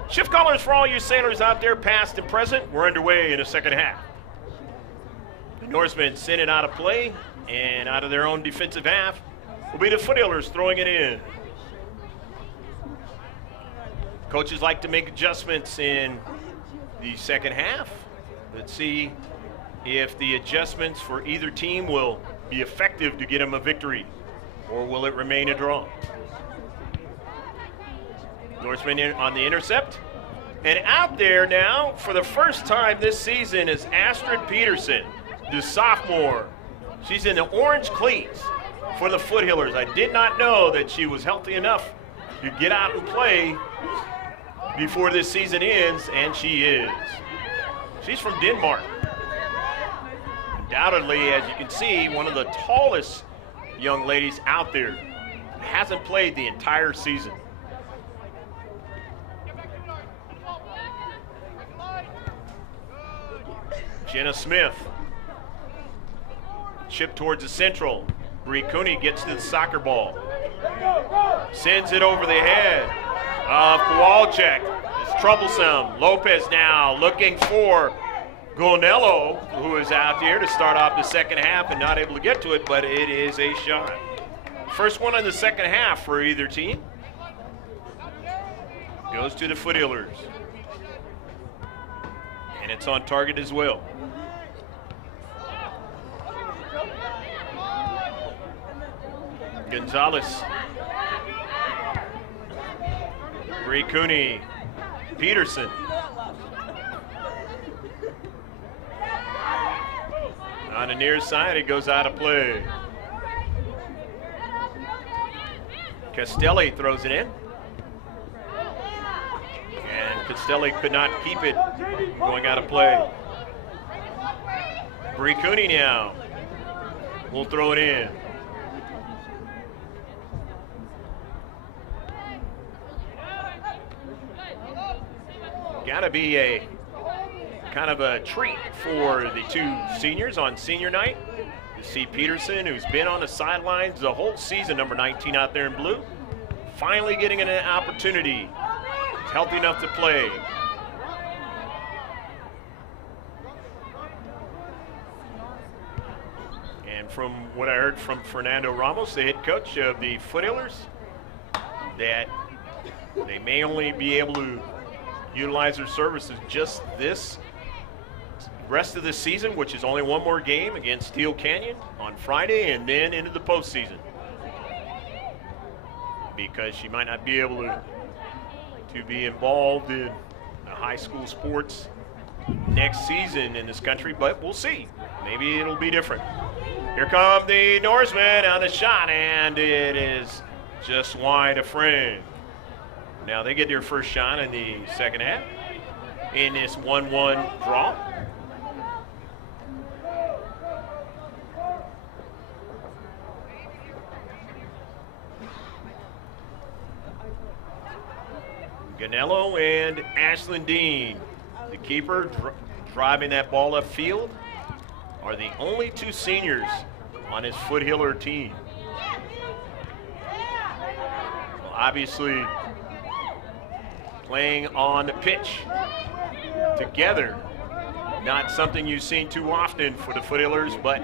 Shift callers for all you sailors out there, past and present. We're underway in the second half. The Norsemen send it out of play, and out of their own defensive half will be the Foothillers throwing it in. Coaches like to make adjustments in the second half. Let's see if the adjustments for either team will be effective to get them a victory, or will it remain a draw? Norsemen on the intercept. And out there now for the first time this season is Astrid Peterson, the sophomore. She's in the orange cleats for the Foothillers. I did not know that she was healthy enough to get out and play before this season ends, and she is. She's from Denmark. Undoubtedly, as you can see, one of the tallest young ladies out there. Hasn't played the entire season. Jenna Smith. Chip towards the central. Bree Cooney gets to the soccer ball. Sends it over the head of Kowalczyk. It's troublesome. Lopez now looking for Gonello, who is out here to start off the second half and not able to get to it, but it is a shot. First one in the second half for either team. Goes to the Foothillers. And it's on target as well. Gonzalez. Bree Cooney. Peterson. On the near side, it goes out of play. Castelli throws it in. And Castelli could not keep it going out of play. Bree Cooney now will throw it in. Gotta be a kind of a treat for the two seniors on senior night. You see Peterson, who's been on the sidelines the whole season, number 19 out there in blue, finally getting an opportunity. He's healthy enough to play. And from what I heard from Fernando Ramos, the head coach of the Foothillers, that they may only be able to utilize their services just this rest of the season, which is only one more game against Steel Canyon on Friday and then into the postseason. Because she might not be able to be involved in the high school sports next season in this country, but we'll see. Maybe it'll be different. Here come the Norsemen on the shot, and it is just wide of frame. Now they get their first shot in the second half in this 1-1 draw. Ganello and Ashlyn Dean, the keeper, driving that ball upfield, are the only two seniors on his Foothiller team. Well, obviously, playing on the pitch together, not something you've seen too often for the Foothillers, but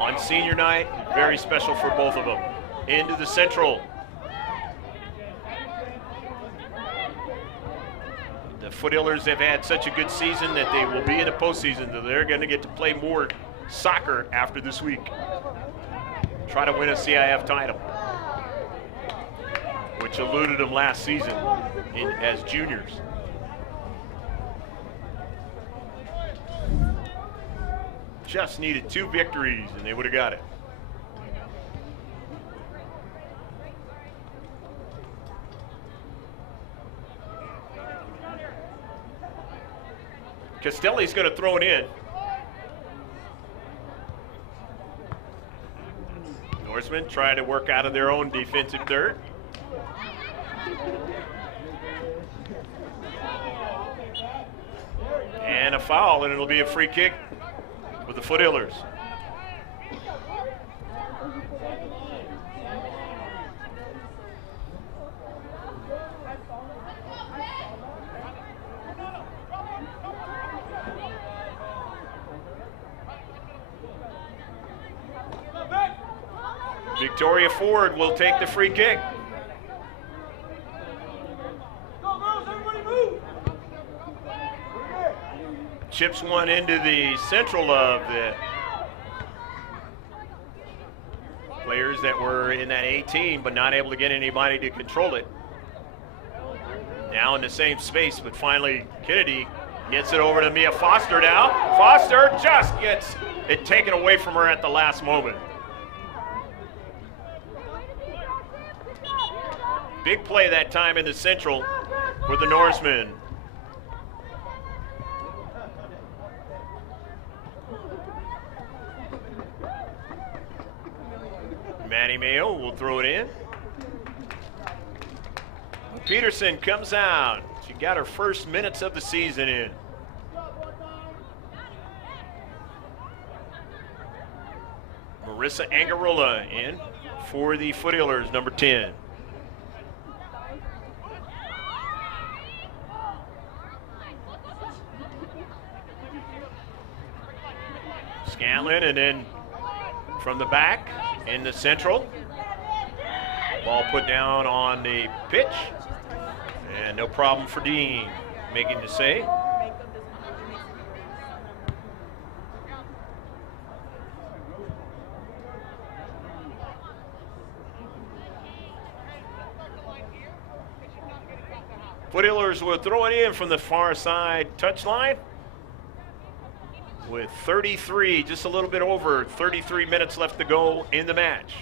on senior night, very special for both of them. Into the central. The Foothillers have had such a good season that they will be in the postseason, that they're going to get to play more soccer after this week. Try to win a C.I.F title, which eluded them last season as juniors. Just needed 2 victories and they would have got it. Castelli's going to throw it in. Norsemen trying to work out of their own defensive third. And a foul, and it'll be a free kick with the Foothillers. Victoria Ford will take the free kick. Chips one into the central of the players that were in that 18, but not able to get anybody to control it. Now in the same space, but finally Kennedy gets it over to Mia Foster now. Foster just gets it taken away from her at the last moment. Big play that time in the Central for the Norsemen. Maddie Mayo will throw it in. Peterson comes out. She got her first minutes of the season in. Marissa Angarola in for the Foothillers, number 10. Scanlon, and then from the back in the Central. Ball put down on the pitch. And no problem for Dean making the save. Foothillers will throw it in from the far side touchline with 33, just a little bit over 33 minutes left to go in the match.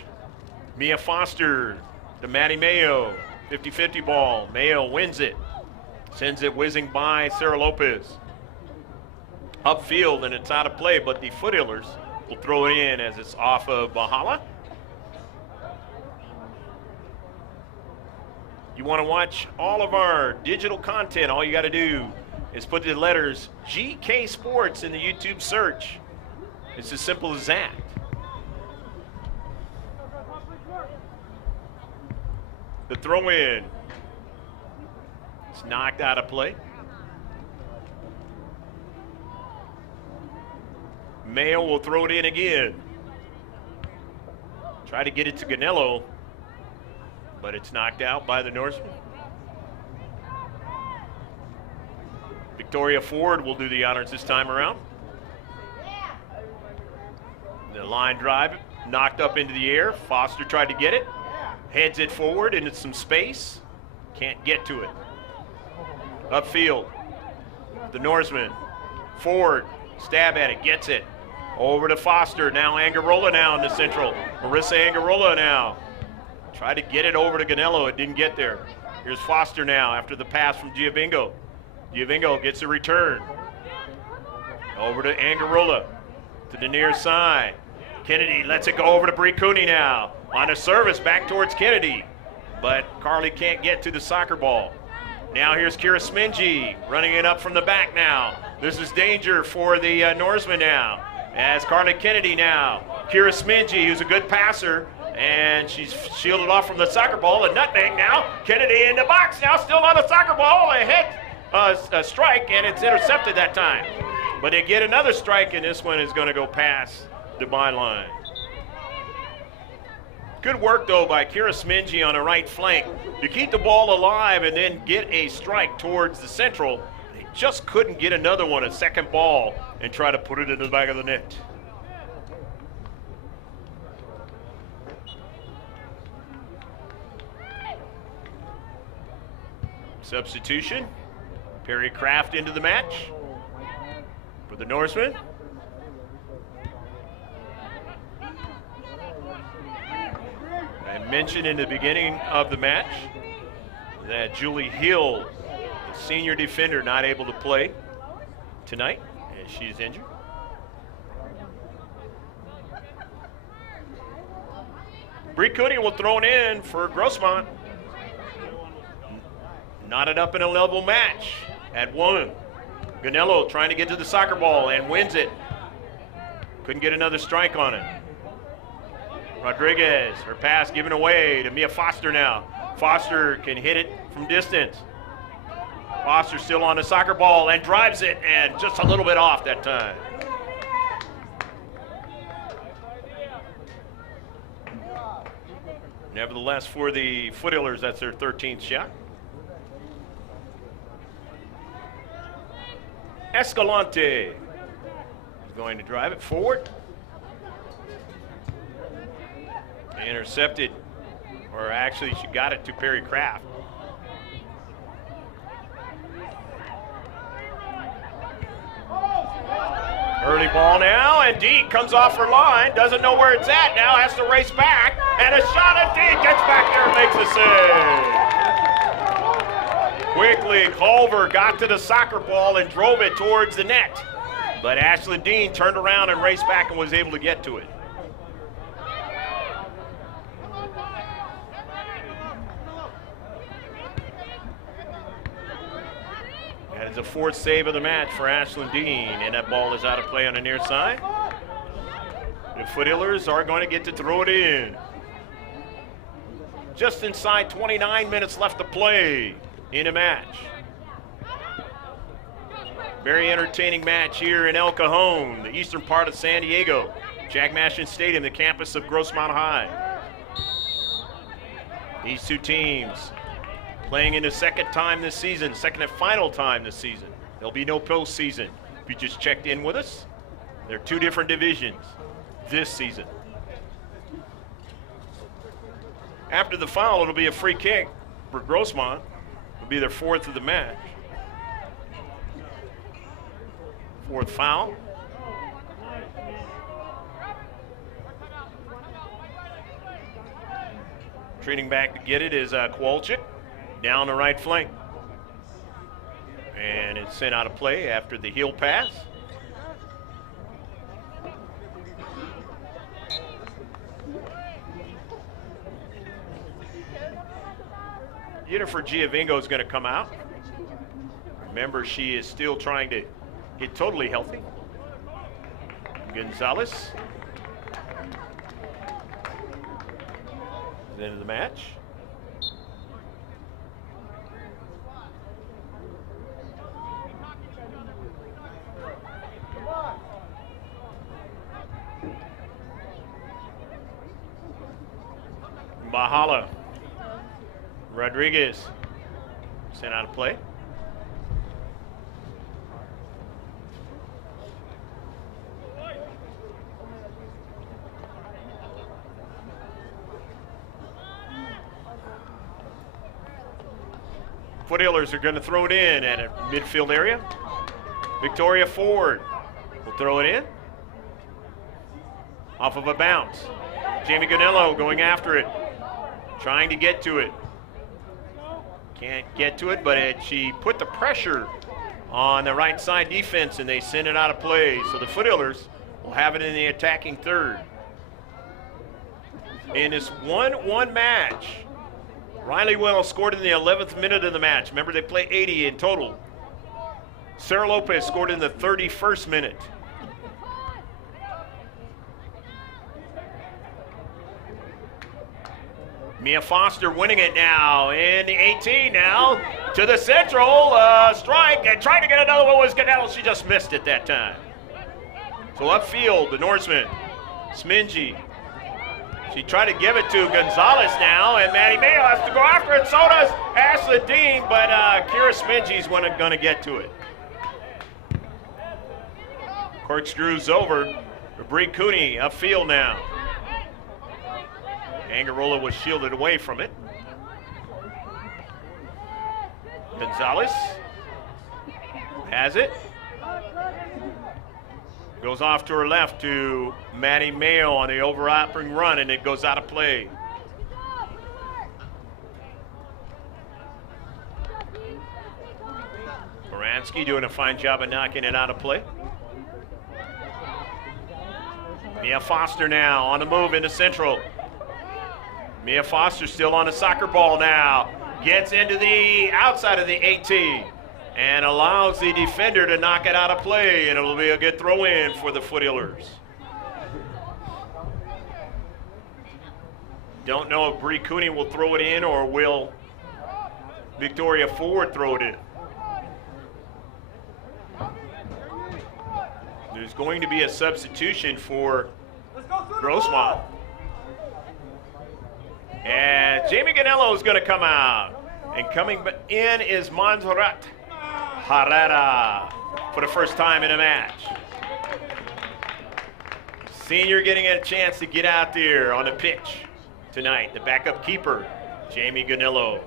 Mia Foster to Maddie Mayo, 50-50 ball. Mayo wins it, sends it whizzing by Sarah Lopez. Upfield, and it's out of play, but the Foothillers will throw it in as it's off of Valhalla. You want to watch all of our digital content, all you got to do is put the letters GK Sports in the YouTube search. It's as simple as that. The throw in. It's knocked out of play. Mayo will throw it in again. Try to get it to Ganello, but it's knocked out by the Norsemen. Victoria Ford will do the honors this time around. The line drive knocked up into the air. Foster tried to get it. Heads it forward into some space. Can't get to it. Upfield. The Norsemen. Ford. Stab at it. Gets it. Over to Foster. Now Angarola now in the Central. Marissa Angarola now. Tried to get it over to Ganello. It didn't get there. Here's Foster now after the pass from Giovingo. Giovingo gets a return. Over to Angarola. To the near side. Kennedy lets it go over to Bree Cooney now. On a service back towards Kennedy. But Carly can't get to the soccer ball. Now here's Kira Smingy running it up from the back now. This is danger for the Norsemen now. As Carly Kennedy now. Kira Smingy, who's a good passer. And she's shielded off from the soccer ball. A nutmeg now. Kennedy in the box now, still on the soccer ball. A head strike, and it's intercepted that time. But they get another strike, and this one is going to go past the byline. Good work, though, by Kira Smingy on the right flank to keep the ball alive and then get a strike towards the Central. They just couldn't get another one, a second ball, and try to put it in the back of the net. Substitution. Perry Kraft into the match for the Norsemen. I mentioned in the beginning of the match that Julie Hill, the senior defender, not able to play tonight as she's injured. Bree Cooney will throw it in for Grossmont. Knotted up in a level match at 1. Ganello trying to get to the soccer ball and wins it. Couldn't get another strike on it. Rodriguez, her pass given away to Mia Foster now. Foster can hit it from distance. Foster still on the soccer ball and drives it, and just a little bit off that time. Nevertheless, for the Foothillers, that's their 13th shot. Escalante is going to drive it forward. Intercepted, or actually she got it to Perry Kraft. Early ball now, and Dee comes off her line, doesn't know where it's at now, has to race back, and a shot at Dee, gets back there and makes the save. Quickly, Culver got to the soccer ball and drove it towards the net. But Ashlyn Dean turned around and raced back and was able to get to it. That is the fourth save of the match for Ashlyn Dean, and that ball is out of play on the near side. The Foothillers are going to get to throw it in. Just inside 29 minutes left to play in a match. Very entertaining match here in El Cajon, the eastern part of San Diego. Jack Mashin Stadium, the campus of Grossmont High. These two teams playing in the second time this season, second and final time this season. There'll be no postseason. If you just checked in with us, they're two different divisions this season. After the foul, it'll be a free kick for Grossmont. It'll be their fourth of the match. Fourth foul. Treating back to get it is Kowalczyk down the right flank. And it's sent out of play after the heel pass. Jennifer Giovingo is going to come out. Remember, she is still trying to get totally healthy. Gonzalez. The end of the match. Valhalla. Rodriguez sent out of play. Foothillers are going to throw it in at a midfield area. Victoria Ford will throw it in. Off of a bounce. Jamie Ganello going after it. Trying to get to it. Can't get to it, but she put the pressure on the right side defense and they send it out of play. So the Foothillers will have it in the attacking third. In this 1-1 match, Riley Wells scored in the 11th minute of the match. Remember, they play 80 in total. Sarah Lopez scored in the 31st minute. Mia Foster winning it now in the 18 now to the central strike and trying to get another one was Ganello. She just missed it that time. So upfield, the Norsemen, Smingy. She tried to give it to Gonzalez now, and Maddie Mayo has to go after it. So does Ashley Dean, but Kira Smingy's going to get to it. Corkscrews over. Brie Cooney upfield now. Angarola was shielded away from it. Gonzalez has it. Goes off to her left to Maddie Mayo on the overlapping run, and it goes out of play. Baranski doing a fine job of knocking it out of play. Mia Foster now on the move into central. Mia Foster still on the soccer ball now. Gets into the outside of the 18 and allows the defender to knock it out of play, and it'll be a good throw in for the Foothillers. Don't know if Brie Cooney will throw it in or will Victoria Ford throw it in. There's going to be a substitution for Grossmont. And Jamie Ganello is going to come out. And coming in is Montserrat Herrera for the first time in a match. Senior getting a chance to get out there on the pitch tonight. The backup keeper, Jamie Ganello.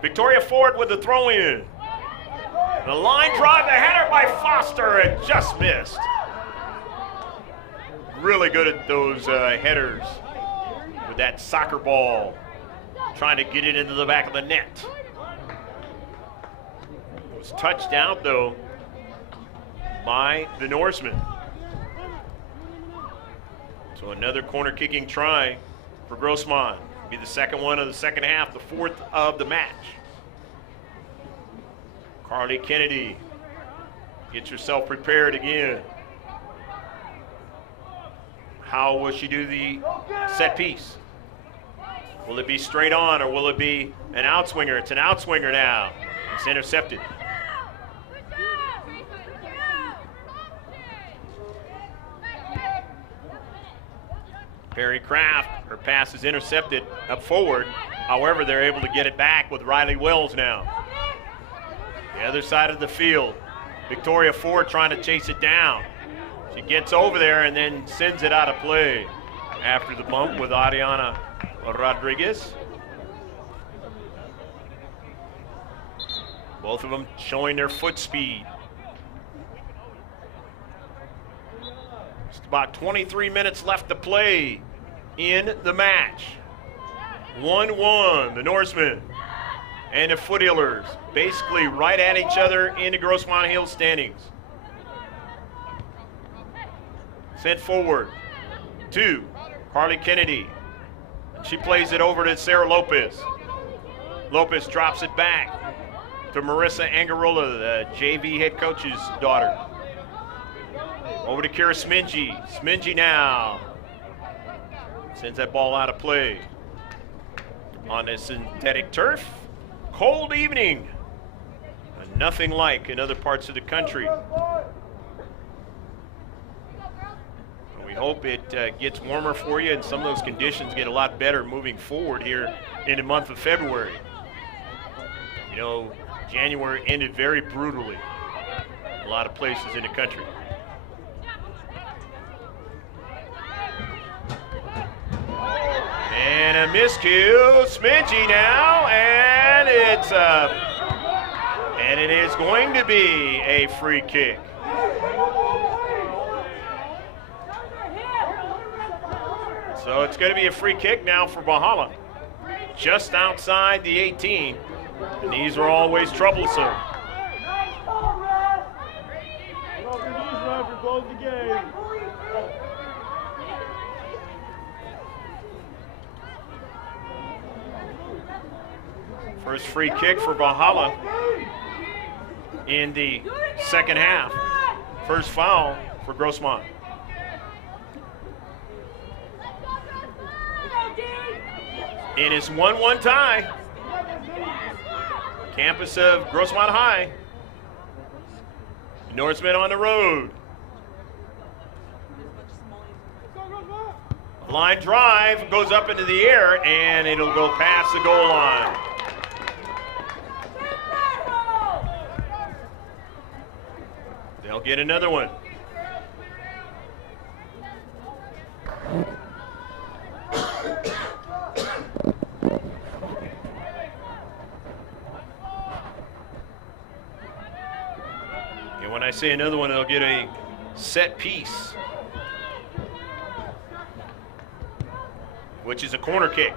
Victoria Ford with the throw in. The line drive, the header by Foster, and just missed. Really good at those headers with that soccer ball. trying to get it into the back of the net. It was touched out, though, by the Norsemen. So another corner kicking try for Grossmont. Be the second one of the second half, the fourth of the match. Carly Kennedy, get yourself prepared again. How will she do the set piece? Will it be straight on or will it be an outswinger? It's an outswinger now. It's intercepted. Perry Kraft, her pass is intercepted up forward. However, they're able to get it back with Riley Wells now. The other side of the field, Victoria Ford trying to chase it down. She gets over there and then sends it out of play after the bump with Ariana Rodriguez. Both of them showing their foot speed. Just about 23 minutes left to play in the match. 1-1, the Norsemen and the Foothillers basically right at each other in the Grossmont Hill standings. Sent forward to Carly Kennedy. She plays it over to Sarah Lopez. Lopez drops it back to Marissa Angarola, the JV head coach's daughter. Over to Kira Smingy. Smingy now sends that ball out of play. On a synthetic turf, cold evening. Nothing like in other parts of the country. We hope it gets warmer for you and some of those conditions get a lot better moving forward here in the month of February. You know, January ended very brutally in a lot of places in the country. And a miscue, Smingy now, and it's and it is going to be a free kick. So it's going to be a free kick now for Valhalla, just outside the 18, and these are always troublesome. First free kick for Valhalla in the second half. First foul for Grossmont. It is 1-1 tie. Campus of Grossmont High. Norsemen on the road. Line drive goes up into the air and it'll go past the goal line. They'll get another one. And when I say another one, they'll get a set piece, which is a corner kick.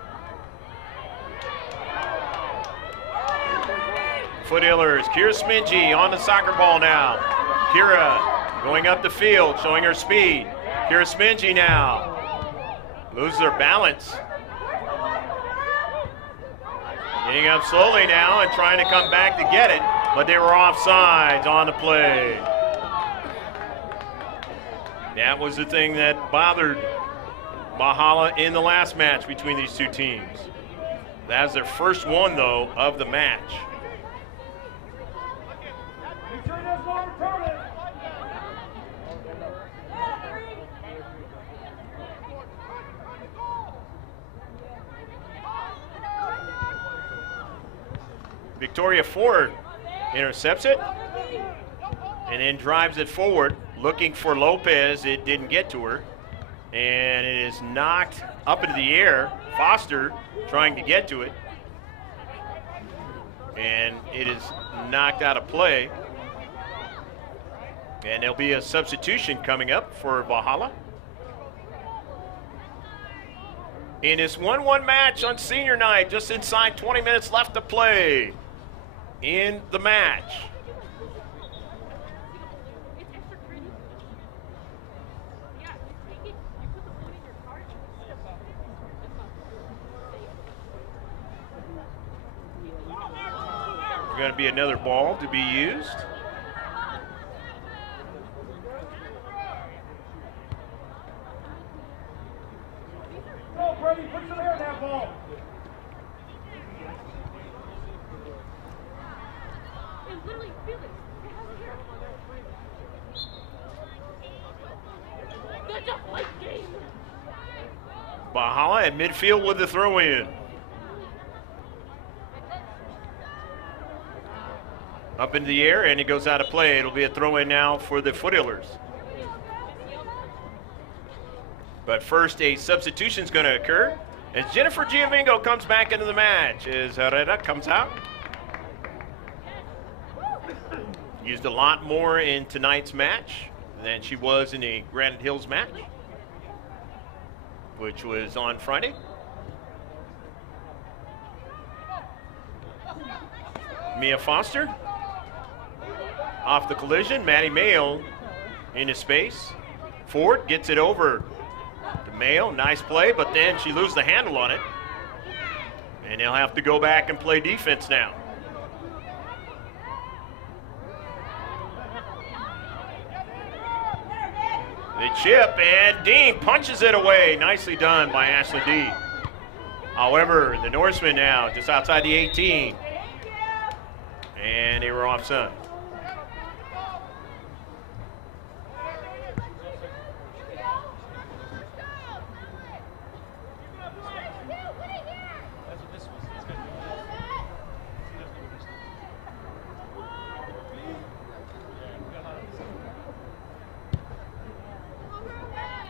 Foothillers, Kira Smingy on the soccer ball now. Kira going up the field, showing her speed. Kira Smingy now loses her balance. Getting up slowly now and trying to come back to get it, but they were offsides on the play. That was the thing that bothered Valhalla in the last match between these two teams. That was their first one, though, of the match. Victoria Ford intercepts it and then drives it forward, looking for Lopez. It didn't get to her, and it is knocked up into the air. Foster trying to get to it, and it is knocked out of play. And there'll be a substitution coming up for Valhalla. In this 1-1 match on senior night, just inside 20 minutes left to play in the match. There's going to be another ball to be used. Valhalla at midfield with the throw in. Up into the air, and it goes out of play. It'll be a throw in now for the Foothillers. But first, a substitution is going to occur as Jennifer Giovingo comes back into the match as Herrera comes out. Used a lot more in tonight's match than she was in the Granite Hills match, which was on Friday. Mia Foster off the collision. Maddie Mayo into space. Ford gets it over to Mayo. Nice play, but then she loses the handle on it. And they'll have to go back and play defense now. The chip, and Dean punches it away. Nicely done by Ashley D. However, the Norsemen now just outside the 18. And they were offside.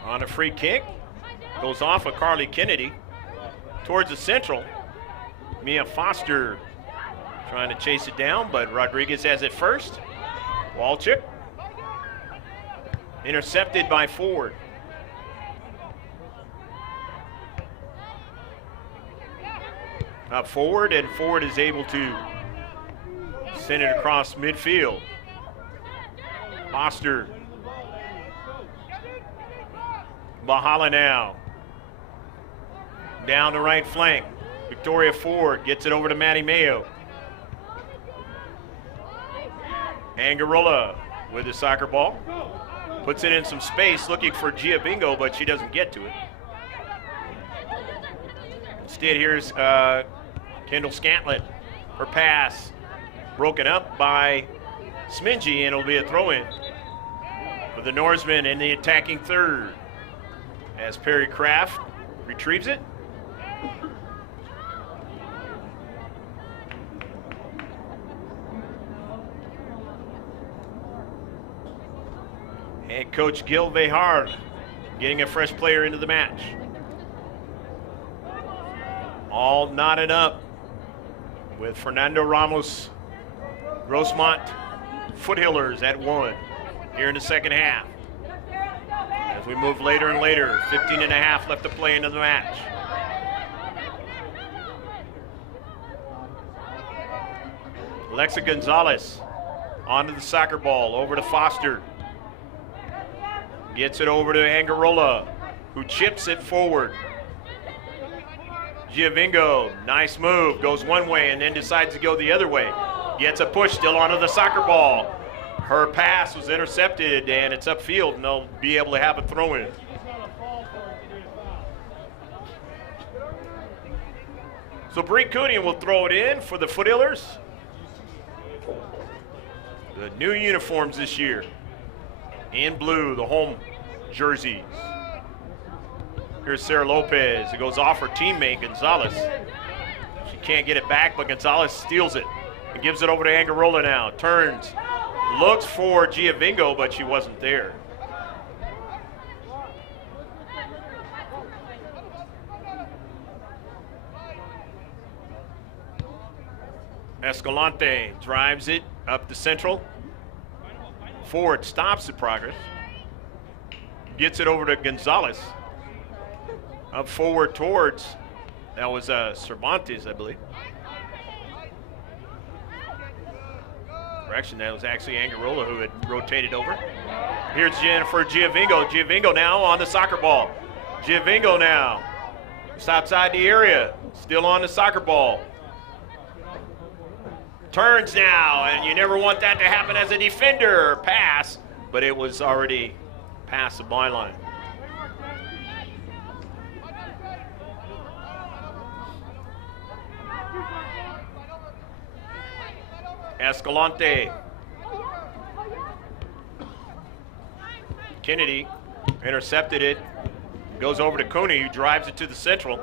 On a free kick, goes off of Carly Kennedy towards the central. Mia Foster trying to chase it down, but Rodriguez has it first. Walchuk intercepted by Ford. Up forward, and Ford is able to send it across midfield. Foster. Valhalla now. Down the right flank. Victoria Ford gets it over to Maddie Mayo. Angarola with the soccer ball. Puts it in some space looking for Giovingo, but she doesn't get to it. Instead, here's Kendall Scantlin. Her pass broken up by Smingy, and it'll be a throw-in for the Norsemen in the attacking third. As Perry Kraft retrieves it. Head coach Gil Vehard getting a fresh player into the match. All knotted up with Fernando Ramos, Grossmont, Foothillers at 1 here in the second half. As we move later and later, 15 and a half left to play into the match. Alexa Gonzalez onto the soccer ball, over to Foster. Gets it over to Angarola, who chips it forward. Giovingo, nice move, goes one way and then decides to go the other way. Gets a push still onto the soccer ball. Her pass was intercepted, and it's upfield, and they'll be able to have a throw-in. So Bree Cooney will throw it in for the Foothillers. The new uniforms this year. In blue, the home jerseys. Here's Sarah Lopez. It goes off her teammate, Gonzalez. She can't get it back, but Gonzalez steals it and gives it over to Angarola now. Turns. Looks for Giovingo, but she wasn't there. Escalante drives it up the central. Ford stops the progress. Gets it over to Gonzalez. up forward towards, that was Cervantes, I believe. Correction, that was actually Angarola who had rotated over. Here's for Giovingo. Giovingo now on the soccer ball. Giovingo now. Just outside the area. Still on the soccer ball. Turns now, and you never want that to happen as a defender. Pass, but it was already past the byline. Escalante. Kennedy intercepted it. Goes over to Cooney, who drives it to the central.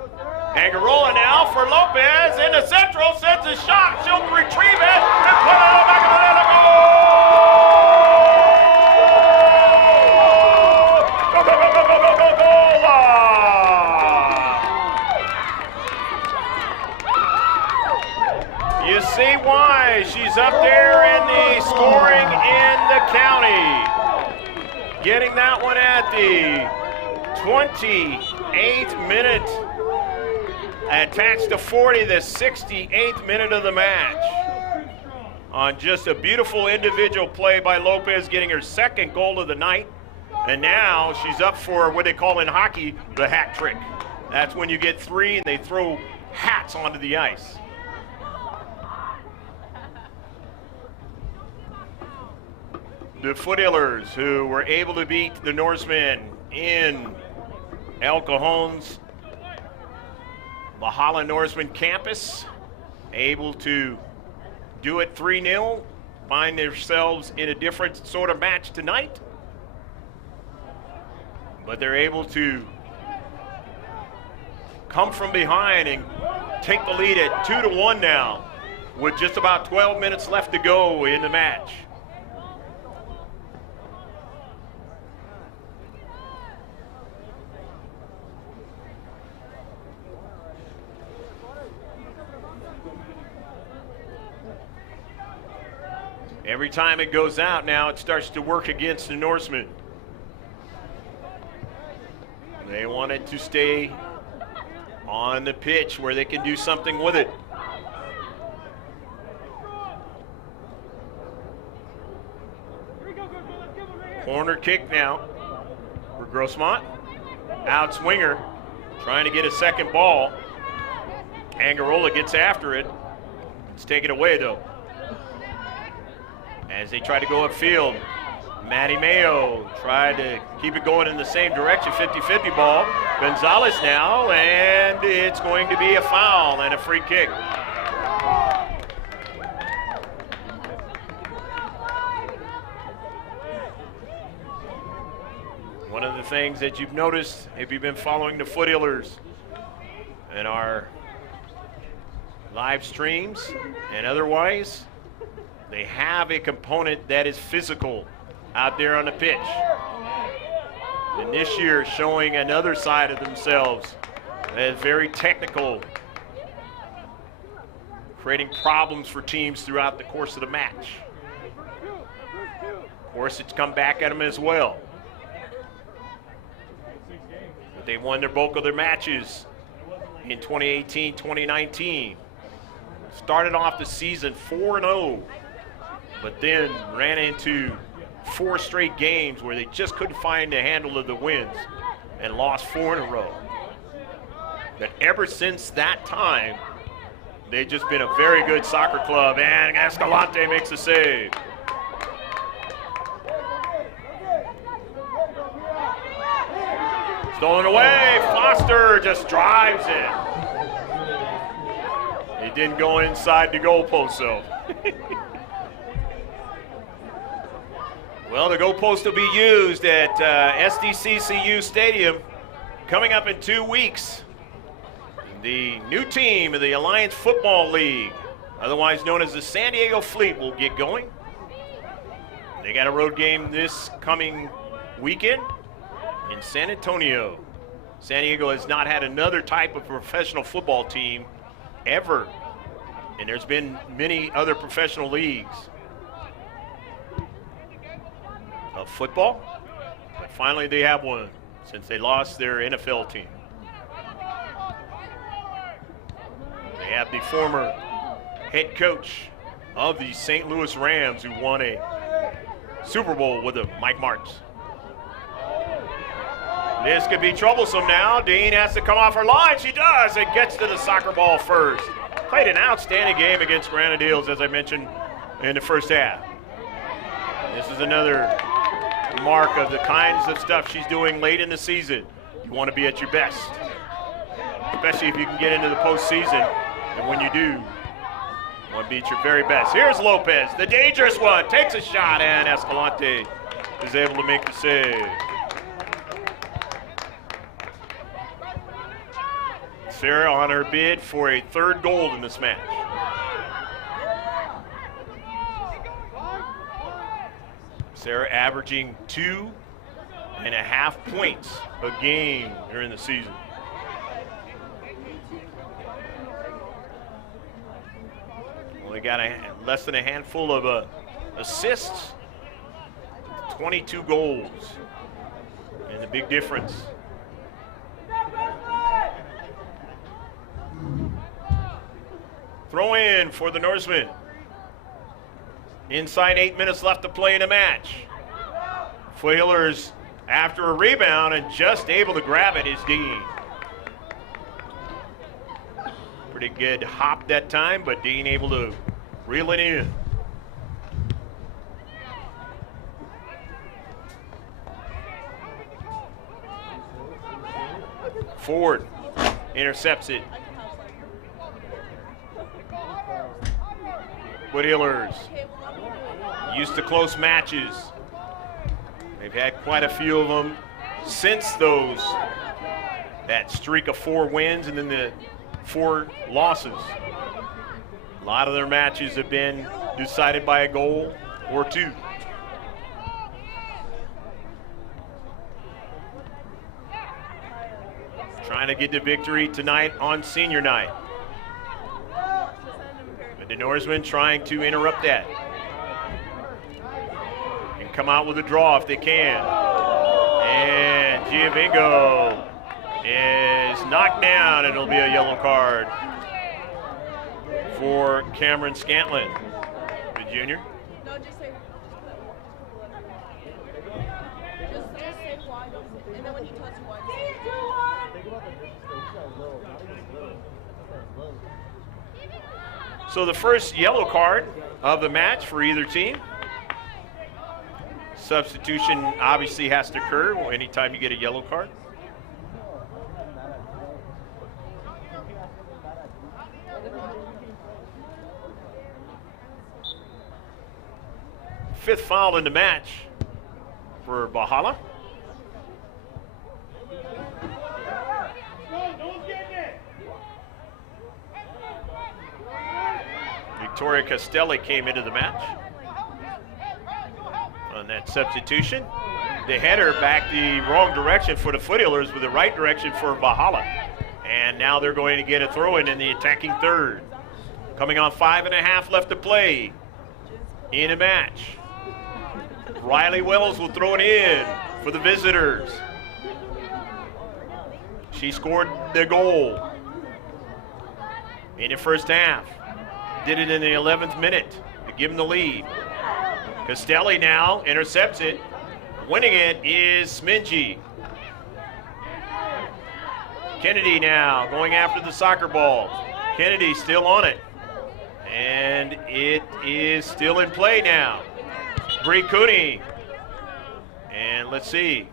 Angarola now for Lopez in the central, sends a shot. She'll retrieve it and put it on the back of the net. Goal! Go, go, go, go, go, go, go, goal! You see why she's up there in the scoring in the county. Getting that one at the 28th minute. Attached to 40, the 68th minute of the match. On just a beautiful individual play by Lopez, getting her second goal of the night. And now she's up for what they call in hockey the hat trick. That's when you get three and they throw hats onto the ice. The Foothillers, who were able to beat the Norsemen in El Cajon's Valhalla Norseman campus, able to do it 3-0, find themselves in a different sort of match tonight. But they're able to come from behind and take the lead at 2-1 now, with just about 12 minutes left to go in the match. Every time it goes out now, it starts to work against the Norsemen. They want it to stay on the pitch where they can do something with it. Corner kick now for Grossmont. Out swinger, trying to get a second ball. Angarola gets after it. It's taken away though. As they try to go upfield, Matty Mayo tried to keep it going in the same direction, 50-50 ball. Gonzalez now, and it's going to be a foul and a free kick. One of the things that you've noticed, if you've been following the Foothillers and our live streams and otherwise, they have a component that is physical out there on the pitch. And this year showing another side of themselves as very technical, creating problems for teams throughout the course of the match. Of course, it's come back at them as well. But they won their bulk of their matches in 2018, 2019. Started off the season 4-0. But then ran into 4 straight games where they just couldn't find the handle of the wins and lost 4 in a row. But ever since that time, they've just been a very good soccer club, and Escalante makes a save. Stolen away, Foster just drives it. It didn't go inside the goalpost, though. Well, the goalpost will be used at SDCCU Stadium coming up in 2 weeks. The new team of the Alliance Football League, otherwise known as the San Diego Fleet, will get going. They got a road game this coming weekend in San Antonio. San Diego has not had another type of professional football team ever, and there's been many other professional leagues of football, but finally they have one since they lost their NFL team. They have the former head coach of the St. Louis Rams who won a Super Bowl with Mike Martz. This could be troublesome now. Dean has to come off her line. She does. It gets to the soccer ball first. Played an outstanding game against Granite Hills, as I mentioned, in the first half. This is another mark of the kinds of stuff she's doing late in the season. You want to be at your best, especially if you can get into the postseason. And when you do, you want to be at your very best. Here's Lopez, the dangerous one, takes a shot, and Escalante is able to make the save. Sarah on her bid for a third goal in this match. Sarah averaging 2.5 points a game during the season. Only got less than a handful of assists, 22 goals, and the big difference. Throw in for the Norsemen. Inside 8 minutes left to play in a match. Foothillers after a rebound and just able to grab it is Dean. Pretty good hop that time, but Dean able to reel it in. Ford intercepts it. Foothillers used to close matches. They've had quite a few of them since that streak of 4 wins and then the 4 losses. A lot of their matches have been decided by a goal or 2. Trying to get the victory tonight on senior night. But the Norsemen trying to interrupt that. And come out with a draw if they can. And Giovingo is knocked down, and it'll be a yellow card for Cameron Scantlin, the junior. No, just say why, and then when you touch why. So the first yellow card of the match for either team. Substitution obviously has to occur anytime you get a yellow card. Fifth foul in the match for Valhalla. Victoria Castelli came into the match on that substitution. The header back the wrong direction for the Foothillers with the right direction for Valhalla. And now they're going to get a throw-in in the attacking third. Coming on 5.5 left to play in a match. Riley Wells will throw it in for the visitors. She scored the goal in the first half. Did it in the 11th minute to give them the lead. Castelli now intercepts it. Winning it is Smingy. Kennedy now going after the soccer ball. Kennedy still on it. And it is still in play now. Bree Cooney. And let's see.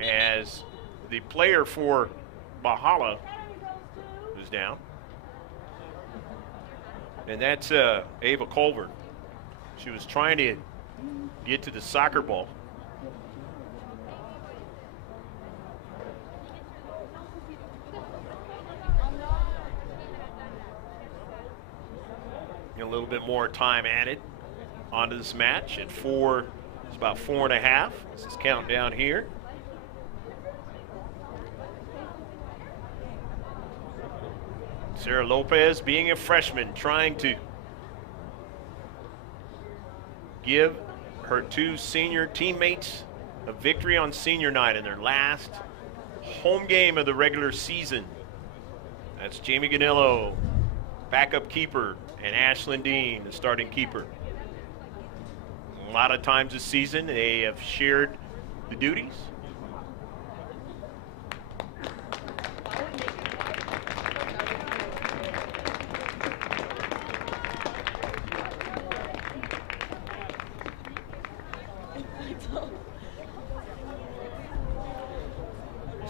As the player for Valhalla is down. And that's Ava Culver. She was trying to get to the soccer ball. A little bit more time added onto this match at 4. It's about 4.5. This is countdown here. Sarah Lopez, being a freshman, trying to give her 2 senior teammates a victory on senior night in their last home game of the regular season. That's Jamie Ganillo, backup keeper, and Ashlyn Dean, the starting keeper. A lot of times this season, they have shared the duties.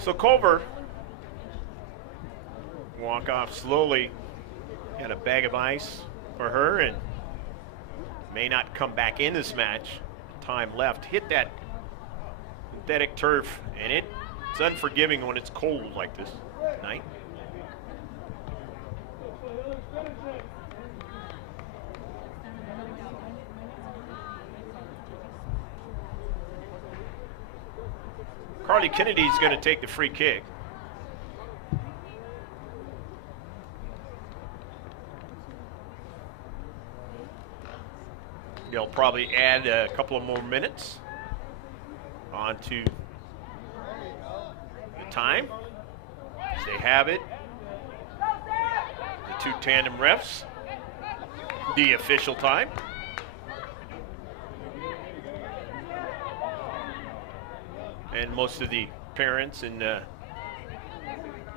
So Culver walk off slowly. Got a bag of ice for her and may not come back in this match. Time left. Hit that synthetic turf, and it's unforgiving when it's cold like this night. Carly Kennedy's going to take the free kick. They'll probably add a couple of more minutes onto the time as they have it. The two tandem refs, the official time. And most of the parents and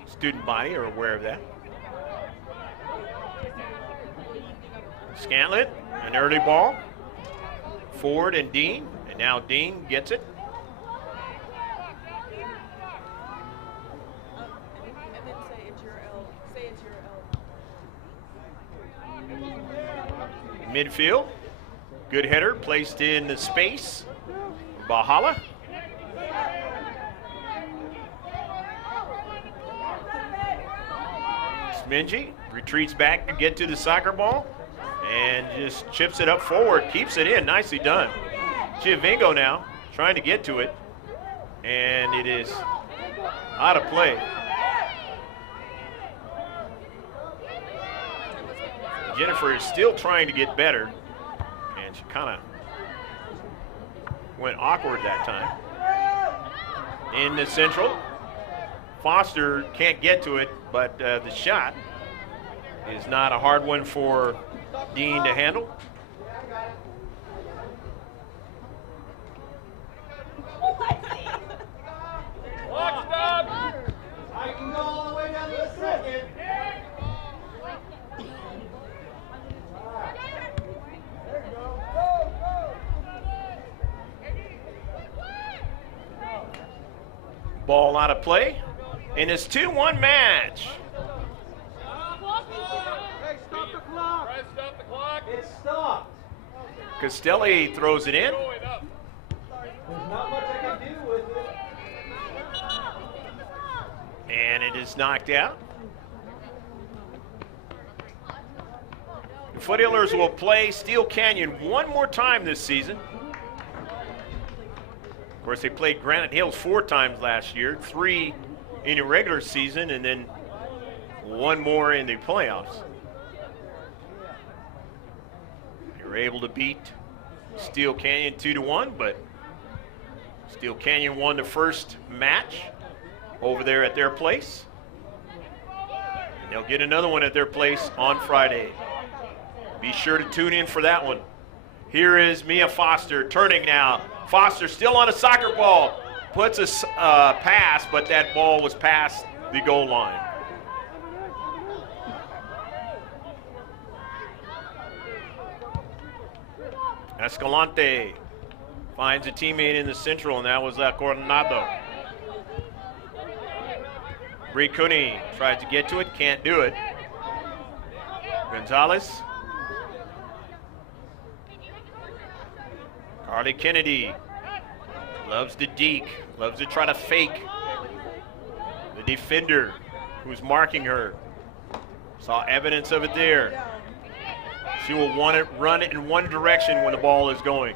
student body are aware of that. Scantlett, an early ball. Ford and Dean, and now Dean gets it. And then say it's your L. Say it's your L. Midfield, good header, placed in the space. Valhalla. Smingy retreats back to get to the soccer ball and just chips it up forward, keeps it in, nicely done. Giovingo now trying to get to it, and it is out of play. Jennifer is still trying to get better, and she kind of went awkward that time. In the central, Foster can't get to it, but the shot is not a hard one for Dean to handle. I can go all the way down to the second. There you go. Ball out of play in this 2-1 match. Hey, stop the clock. Try to stop the clock. It stopped. Castelli throws it in. There's not much I can do with it. And it is knocked out. The Foothillers will play Steel Canyon one more time this season. Of course, they played Granite Hills 4 times last year, 3 in the regular season, and then 1 more in the playoffs. They were able to beat Steel Canyon 2-1, but Steel Canyon won the first match over there at their place. And they'll get another one at their place on Friday. Be sure to tune in for that one. Here is Mia Foster turning now. Foster still on a soccer ball. Puts a pass, but that ball was past the goal line. Escalante finds a teammate in the central, and that was Coronado. Bree Cooney tries to get to it, can't do it. Gonzalez. Carly Kennedy loves to deke, loves to try to fake the defender who's marking her. Saw evidence of it there. She will want to run it in one direction when the ball is going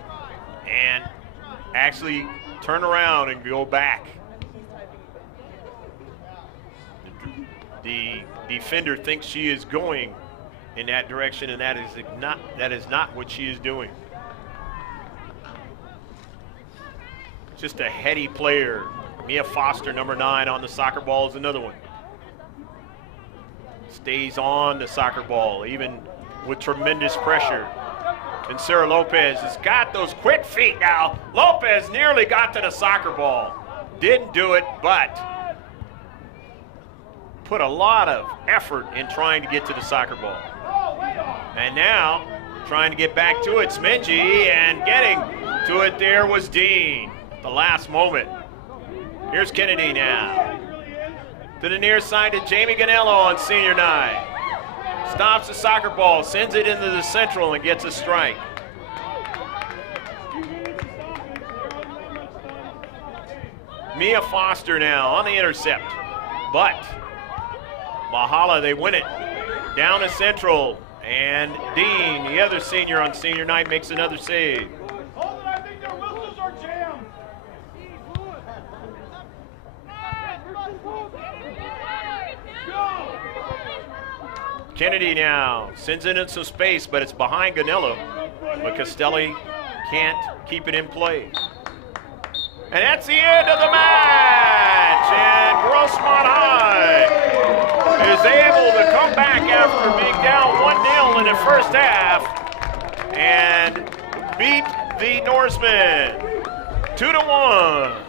and actually turn around and go back. The defender thinks she is going in that direction, and that is not what she is doing. Just a heady player Mia Foster, number 9, on the soccer ball is another one. Stays on the soccer ball, even with tremendous pressure. And Sarah Lopez has got those quick feet now. Lopez nearly got to the soccer ball. Didn't do it, but put a lot of effort in trying to get to the soccer ball. And now, trying to get back to it, Smingy, and getting to it there was Dean. The last moment. Here's Kennedy now. To the near side to Jamie Ganello on senior 9. Stops the soccer ball, sends it into the central and gets a strike. Mia Foster now on the intercept. But Valhalla, they win it. Down to central. And Dean, the other senior on senior 9, makes another save. Hold it, I think their whistles are jammed. Kennedy now sends it in some space, but it's behind Ganello. But Castelli can't keep it in play. And that's the end of the match. And Grossmont High is able to come back after being down 1-0 in the first half and beat the Norsemen 2-1.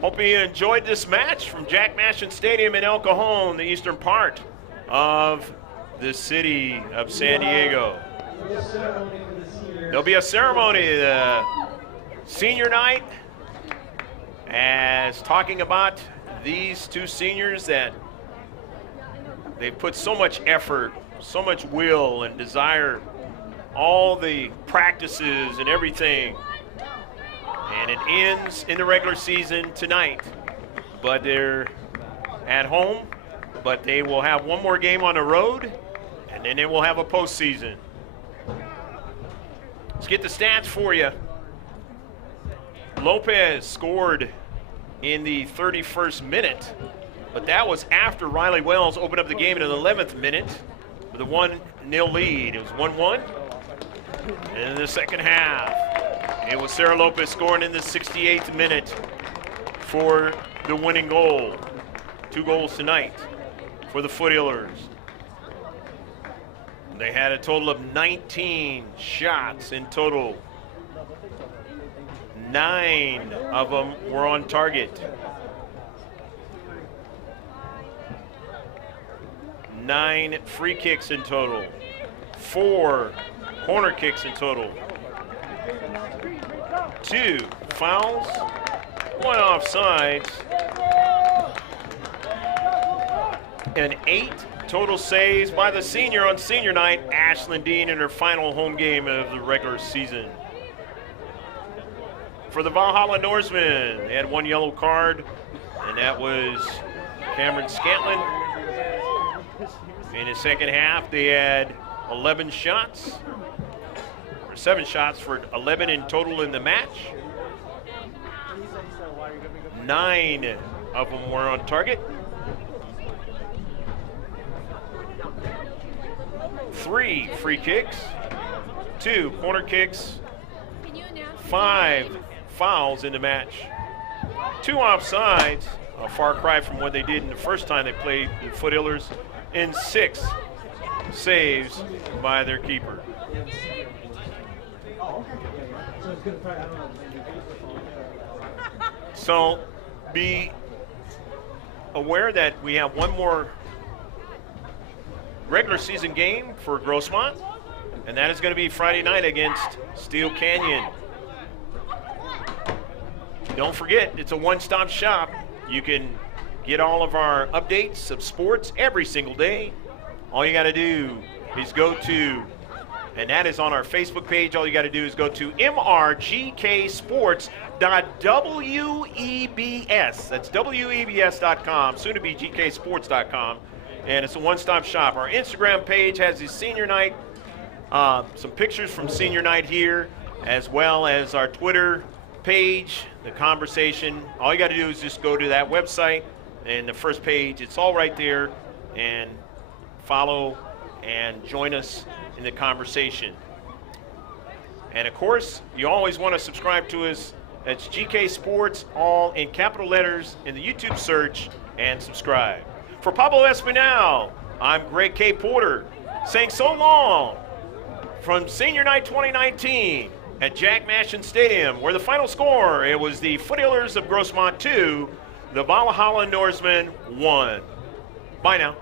Hope you enjoyed this match from Jack Mashin Stadium in El Cajon, the eastern part of the city of San Diego. There'll be a ceremony, the senior night, as talking about these two seniors that they've put so much effort, so much will and desire, all the practices and everything. And it ends in the regular season tonight. But they're at home, but they will have one more game on the road, and then they will have a postseason. Let's get the stats for you. Lopez scored in the 31st minute, but that was after Riley Wells opened up the game in the 11th minute with a 1-0 lead. It was 1-1. And in the second half, it was Sarah Lopez scoring in the 68th minute for the winning goal. 2 goals tonight for the Foothillers. They had a total of 19 shots in total. 9 of them were on target. 9 free kicks in total. 4 corner kicks in total. 2 fouls, 1 offsides, and 8 total saves by the senior on senior night, Ashlyn Dean, in her final home game of the regular season. For the Valhalla Norsemen, they had 1 yellow card, and that was Cameron Scantlin. In the second half, they had 11 shots, or 7 shots for 11 in total in the match. 9 of them were on target. 3 free kicks, 2 corner kicks, 5 fouls in the match, 2 offsides, a far cry from what they did in the first time they played the Foothillers, and 6 saves by their keeper. So be aware that we have one more regular season game for Grossmont, and that is going to be Friday night against Steel Canyon. Don't forget, it's a one-stop shop. You can get all of our updates of sports every single day. All you got to do is go to, and that is on our Facebook page, all you got to do is go to mrgksports.webs. That's webs.com, soon to be gksports.com. And it's a one-stop shop. Our Instagram page has the senior night, some pictures from senior night here, as well as our Twitter page, the conversation. All you got to do is just go to that website and the first page. It's all right there, and follow and join us in the conversation. And of course, you always want to subscribe to us That's GK Sports, all in capital letters in the YouTube search, and subscribe. For Pablo Espinal, I'm Greg K. Porter, saying so long from Senior Night 2019 at Jack Mashin Stadium, where the final score, it was the Foothillers of Grossmont 2, the Valhalla Norsemen 1. Bye now.